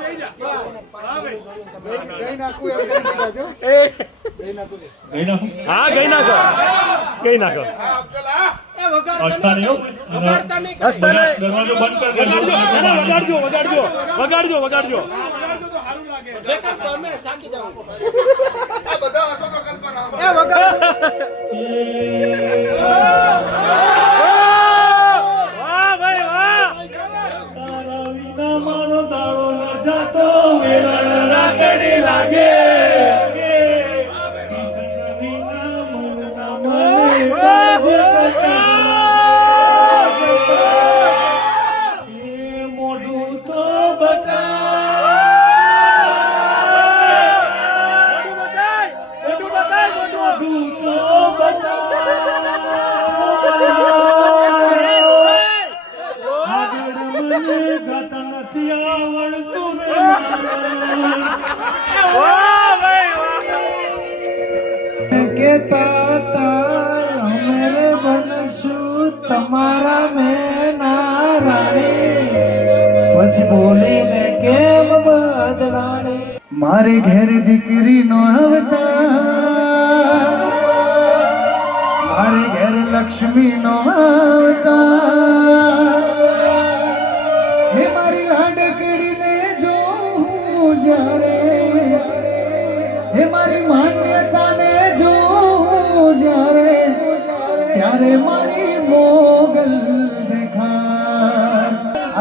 ગઈ નાખું એમ કરી દીધા છો. હા ગઈ નાખો ગઈ નાખો. દરવાજો બંધ કર દેજો. વગાડજો વગાડજો વગાડજો વગાડજો. વાહ ભાઈ વાહ. મારો દાડો ન જાતો વેરણ રાખડી લાગે. મોઢું તો ગાતા નથી આવડતું કેતા મેરે બનશું તમારા મેં ના રાણી, પછી બોલીને કેમ બદલાણી. મારી ઘેર દીકરીનો અવતાર, મારી ઘેર લક્ષ્મીનો અવતાર. હે મારી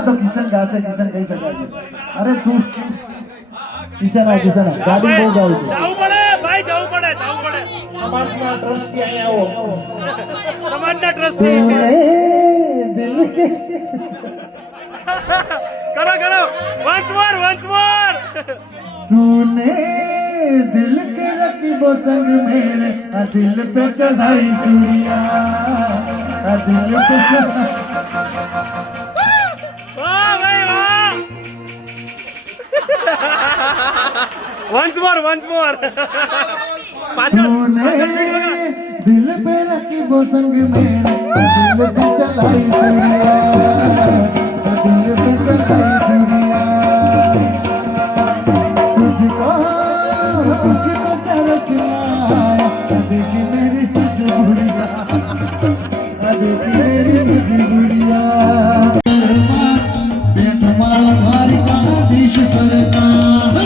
આ તો કિશન ગાશે, કિશન કહી શકાય છે. અરે તું કિશન ગાડી બહુ ગાવી છે. જવું પડે ભાઈ, જવું પડે. સમાજના ટ્રસ્ટી અહીંયા આવો. સમાજના ટ્રસ્ટી દિલ કે કરો વન્સ મોર तूने दिल के रकीबों संग मेरे दिल पे चढ़ाई चूड़ियां दिल पे વાહ ભાઈ વાહ. વન્સ મોર तूने दिल पे रकीबों संग मेरे दिल पे चढ़ाई चूड़ियां दिल पे चढ़ाई चूड़ियां तुझको तरस लाया देखी मेरी मजबूरियां देखी मेरी मजबूरियां बेतमाल द्वारिकाधीश सरकार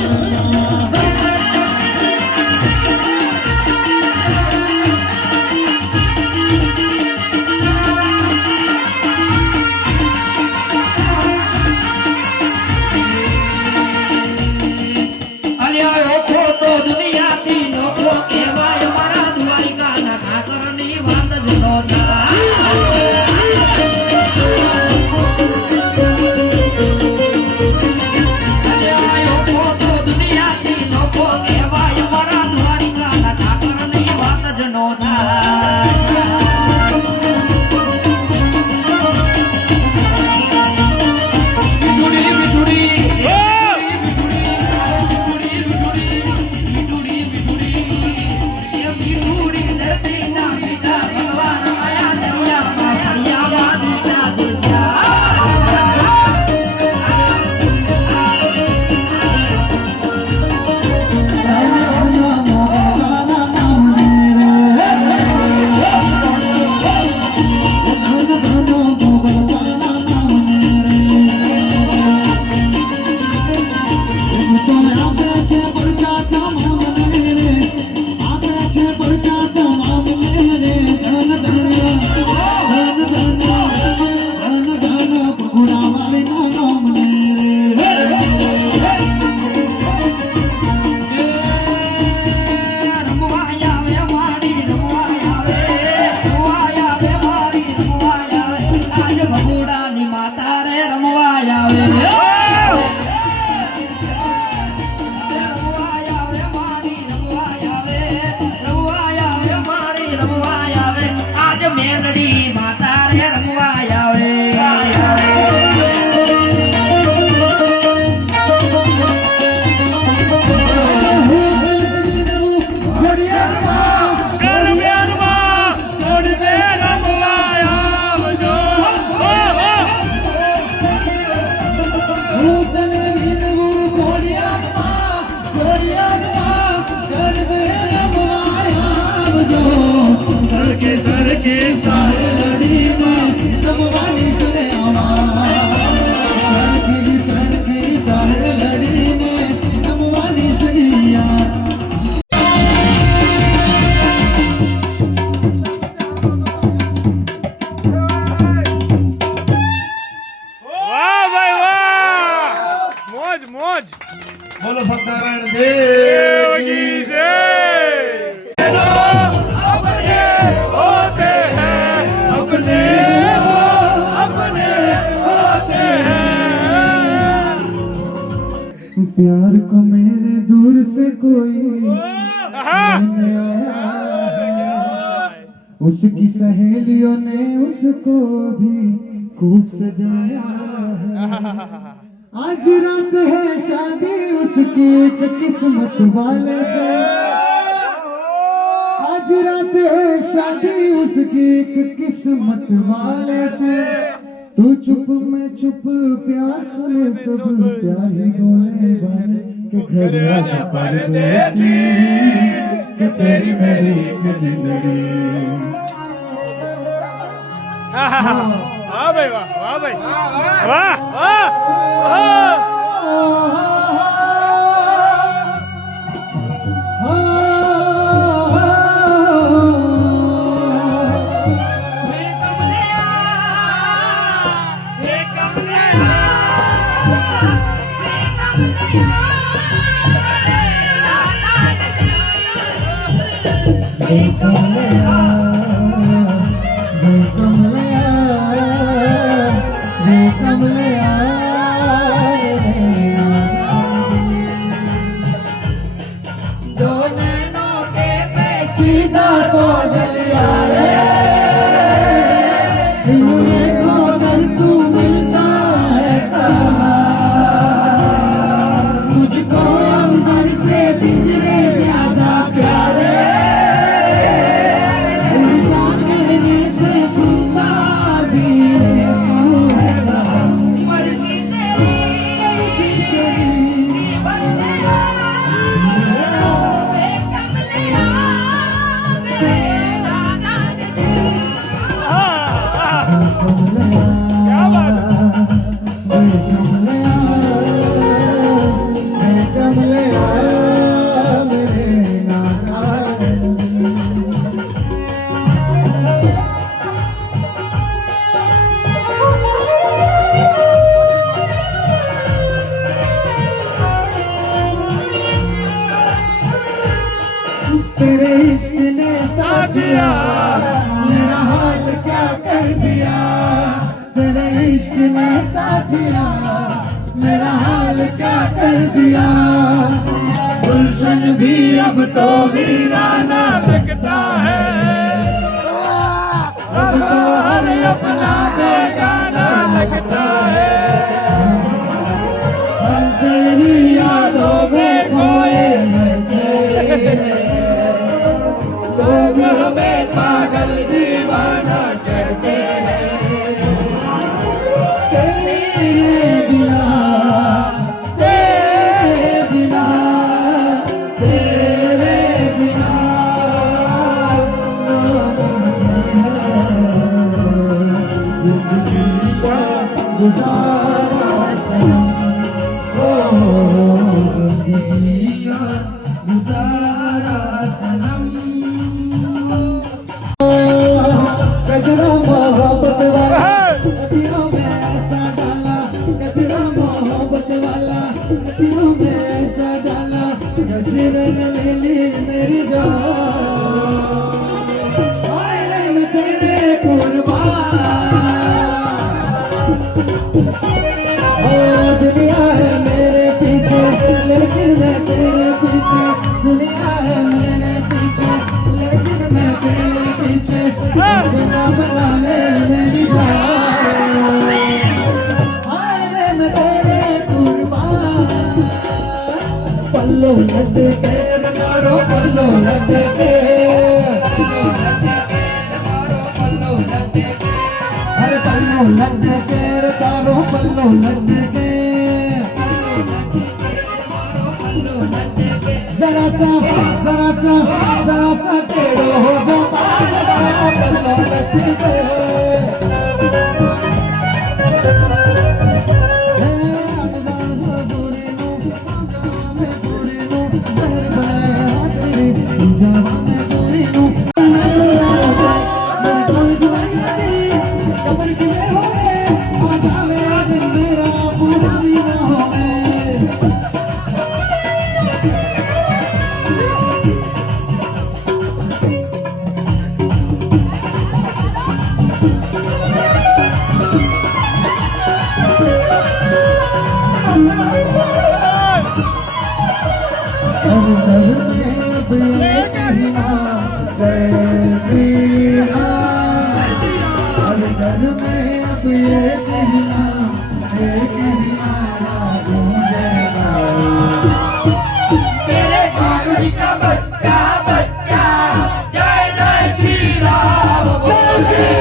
અલ્યા ઓખો તો દુનિયાથી નોખો કહેવાય મારા દ્વારિકાના ઠાકરની વાત જ નહોતા. અલ્યા ઓખો તો દુનિયાથી નોખો કહેવાય મારા દ્વારિકાના ઠાકરની વાત જ નહોતા. सरके सारे लड़ी में नमवानी सरे सरके सारे लड़ी में नमवानी सरिया વાહ ભાઈ વાહ. મોજ बोलो सत्यनारायण देव की જય. प्यार को मेरे दूर से कोई नहीं आया, उसकी सहेलियों ने उसको भी खूब सजाया है। आज रात है शादी उसकी एक किस्मत वाले से, आज रात है शादी उसकी एक किस्मत वाले से। तू चुप मैं चुप प्यार सुने सब प्यार ही बोले बने कि घर आशा परदेसी कि तेरी मेरी एक जिंदगी। વાહ ભાઈ વાહ ભાઈ વાહ. Hey, वे कमलिया वे कमलिया वे कमलिया दो नैनों के सीधा सो गलिया रे इन्हें खोकर तू मिलता है कहाँ मुझको अंबर से पिंजरे ज्यादा प्यारे उनका कहने से सुनता भी तू है कहाँ मर्जी तेरी बल्ले वे कमलिया मेरे दादा दे क्या बात तेरे इश्क ने साथ दिया मेरा हाल क्या कर दिया तेरे इश्क ने साथ दिया मेरा हाल क्या कर दिया गुलशन भी अब तो वीराना लगता है अब तो हर अपना बेगाना लगता है हम तेरी यादों में खोए रहते लोग हमें पागल दीवाना कहते हैं तेरे बिना तेरे बिना तेरे बिना जिंदगी का गुजारा सनम ओ जिंदगी का गुजारा सनम गजरा मोहब्बत वाला नदियों में ऐसा डाला गजरा मोहब्बत वाला नदियों में ऐसा डाला गजरे ने ले ली मेरी जान आए रे मैं तेरे कुर्बान ओ दुनिया है मेरे पीछे लेकिन मैं तेरे पीछे दुनिया है मेरे पीछे लेकिन मैं तेरे पीछे बिना बना ले मेरी जान आए रे मैं तेरे कुर्बान पल्लो लट के मारो पल्लो लट के अरे पल्लो लट के तारो पल्लो लट के जरा सा टेढ़ो हो जा पालवा पल्लो लट के जय श्री राम हर घर में अब ये कहना एक ही नारा गूंजेगा मेरे भाभी का बच्चा बच्चा जय जय श्री राम बोल श्री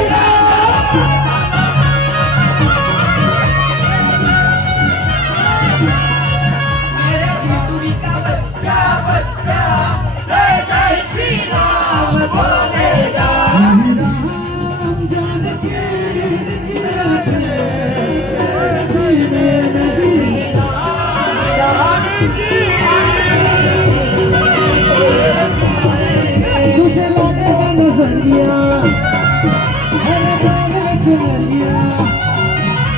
मेरे भाभी का बच्चा बच्चा जय जय श्री राम बोलेगा राम जानकी तुझे लगेगा नजरिया अरे पागल चुनरिया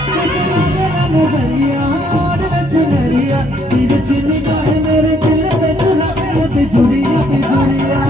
तुझे लगेगा नजरिया पागल चुनरिया तिरछी निगाह मेरे दिल में चुरा बिजुड़िया बिजुड़िया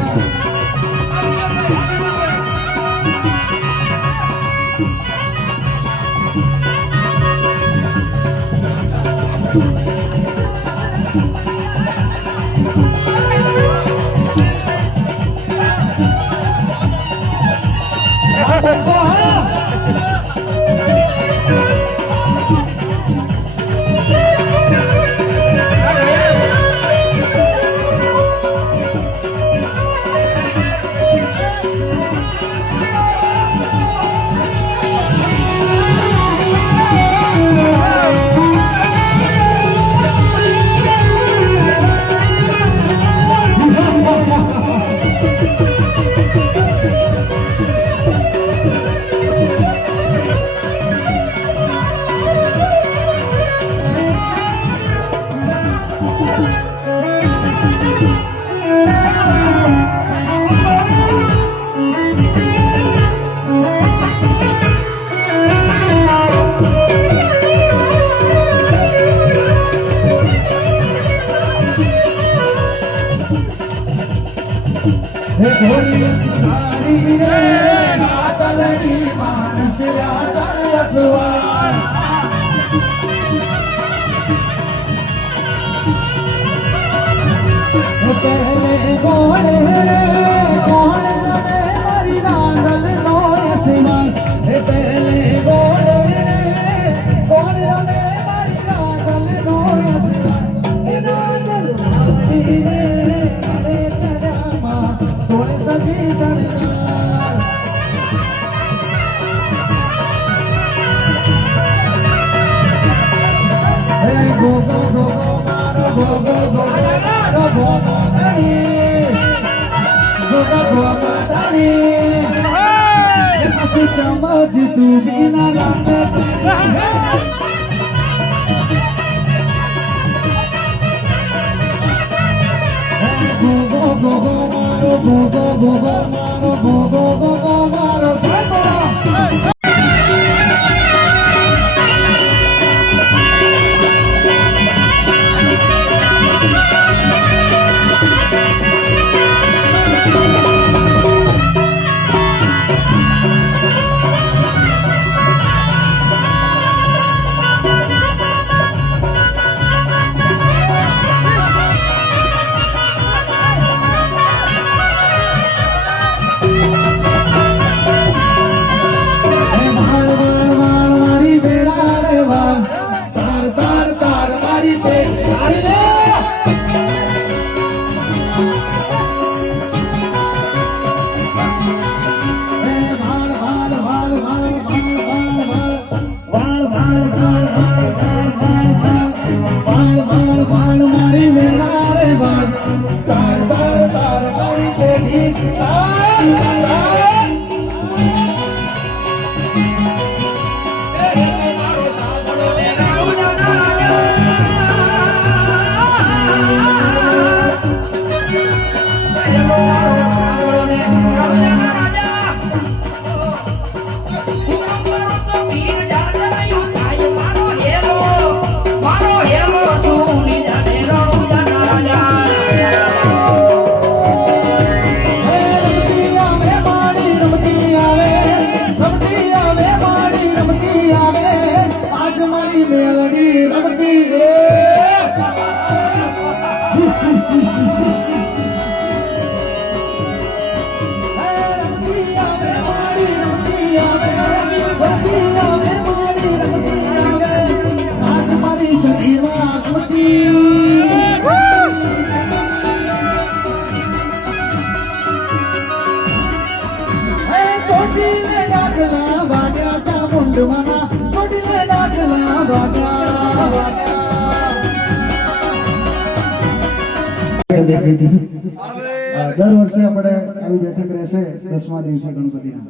દર વર્ષે આપણે આવી બેઠક રહેશે 10મા દિવસે ગણપતિના.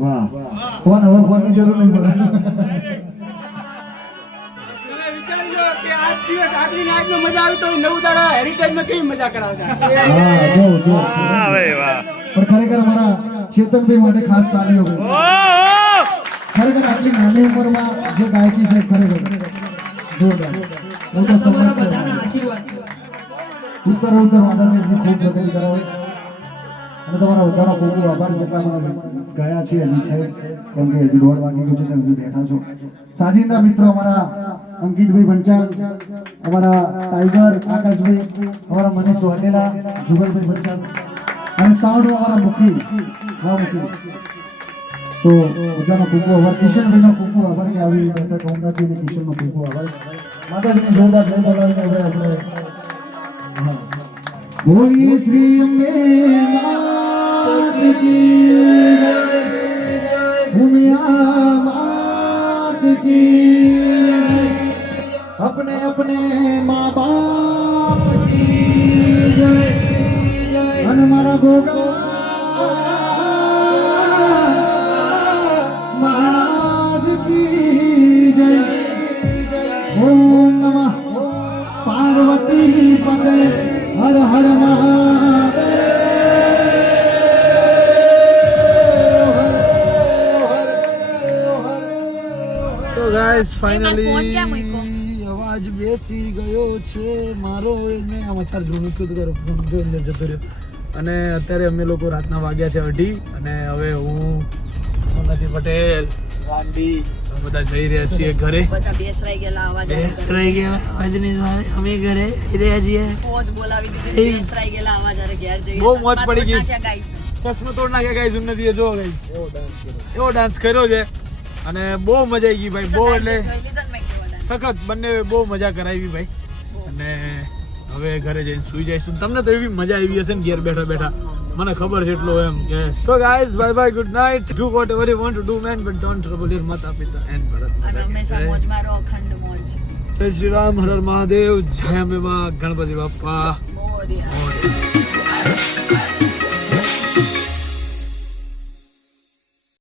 વાહ, ફોન હવે ફોનની જરૂર નહીં પડે. તમે વિચારજો કે આજ દિવસ આટલી નાઈટમાં મજા આવી તો 9 દાડા હેરિટેજમાં કેવી મજા કરાવતા. વાહ, જો પણ ખરેખર મારા ચેતનભાઈ માટે ખાસ તાળીઓ. ખરેખર આટલી નાની ઉંમરમાં જે ગાયકી છે ખરેખર જોરદાર. હું તો તમારા બધાના આશીર્વાદ છે. ઉત્તર માતાજી ખૂબ પ્રગતિ કરાવે અને તમારા બધાનો ખૂબ ખૂબ આભાર. જેટલા મને ગયા છે હજી છે કેમ કે હજી 1:30 વાગી ગયો છે એટલે હજી બેઠા છો. સાજિંદા મિત્રો અમારા અંકિતભાઈ પંચાલ, અમારા ટાઈગર આકાશભાઈ, અમારા મનીષ વાઘેલા, જુગલભાઈ પંચાલ અને સાઉન્ડ અમારા મુખી તો બધાનો ખૂબ ખૂબ આભાર. કિશનભાઈનો ખૂબ ખૂબ આભાર કે આવી બેઠક હોમનાથી અને કિશનનો ખૂબ ખૂબ આભાર. માતાજીની જોરદાર જય બોલાવીને આપણે બોલીએ શ્રી અંબે માત કી જય, ભૂમિયા માત કી જય, अपने अपने माँ बाप की जय, અને મારા ગોગા મહારાજ કી જય. ઓમ નમઃ પાર્વતી પતે હર હર મહાદેવ. તો ગાઈસ ફોન ક્યાં ફાઇનલી મૂક્યો? અવાજ બેસી ગયો છે મારો. મેં આમાં ચાર્જ મૂક્યું હતું ફોન જો અંદર જતો રહ્યો. અને અત્યારે અમે લોકો રાતના વાગ્યા છે 2:30 અને હવે હું મોનાથી પટેલ ગાંધી બધા જઈ રહ્યા છીએ ઘરે. બધા બેસરાઈ ગયેલા અવાજ રહી ગયા આજની વારે અમે ઘરે રહ્યા છીએ. પોઝ બોલાવી દીધી બેસરાઈ ગયેલા અવાજ અરે ઘેર જઈએ બહુ મોજ પડી ગઈ. નાખ્યા guys. ચશ્મો તોડ નાખ્યા ગાઈસ ઉન્નતિએ જો ગાઈસ એવો ડાન્સ કર્યો છે અને બહુ મજા આવી ગઈ ભાઈ. બહુ એટલે જોઈ લીધા ને મેં કેવો dance. સખત બંને બહુ મજા કરાવી ભાઈ. અને હવે ઘરે જઈને સુઈ જઈશું. તમને તો એવી મજા આવી હશે ને ઘેર બેઠા બેઠા, મને ખબર છે એટલો એમ કે. તો guys bye bye, good night. Do vote ever you want to do man, but don't trouble your માતા પિતા એન્ડ ભરત. અને હંમેશા મોજ મારો, અખંડ મોજ. જય શ્રી રામ, હર હર મહાદેવ, જય અંબે માં, ગણપતિ બાપ્પા. મોરિયા.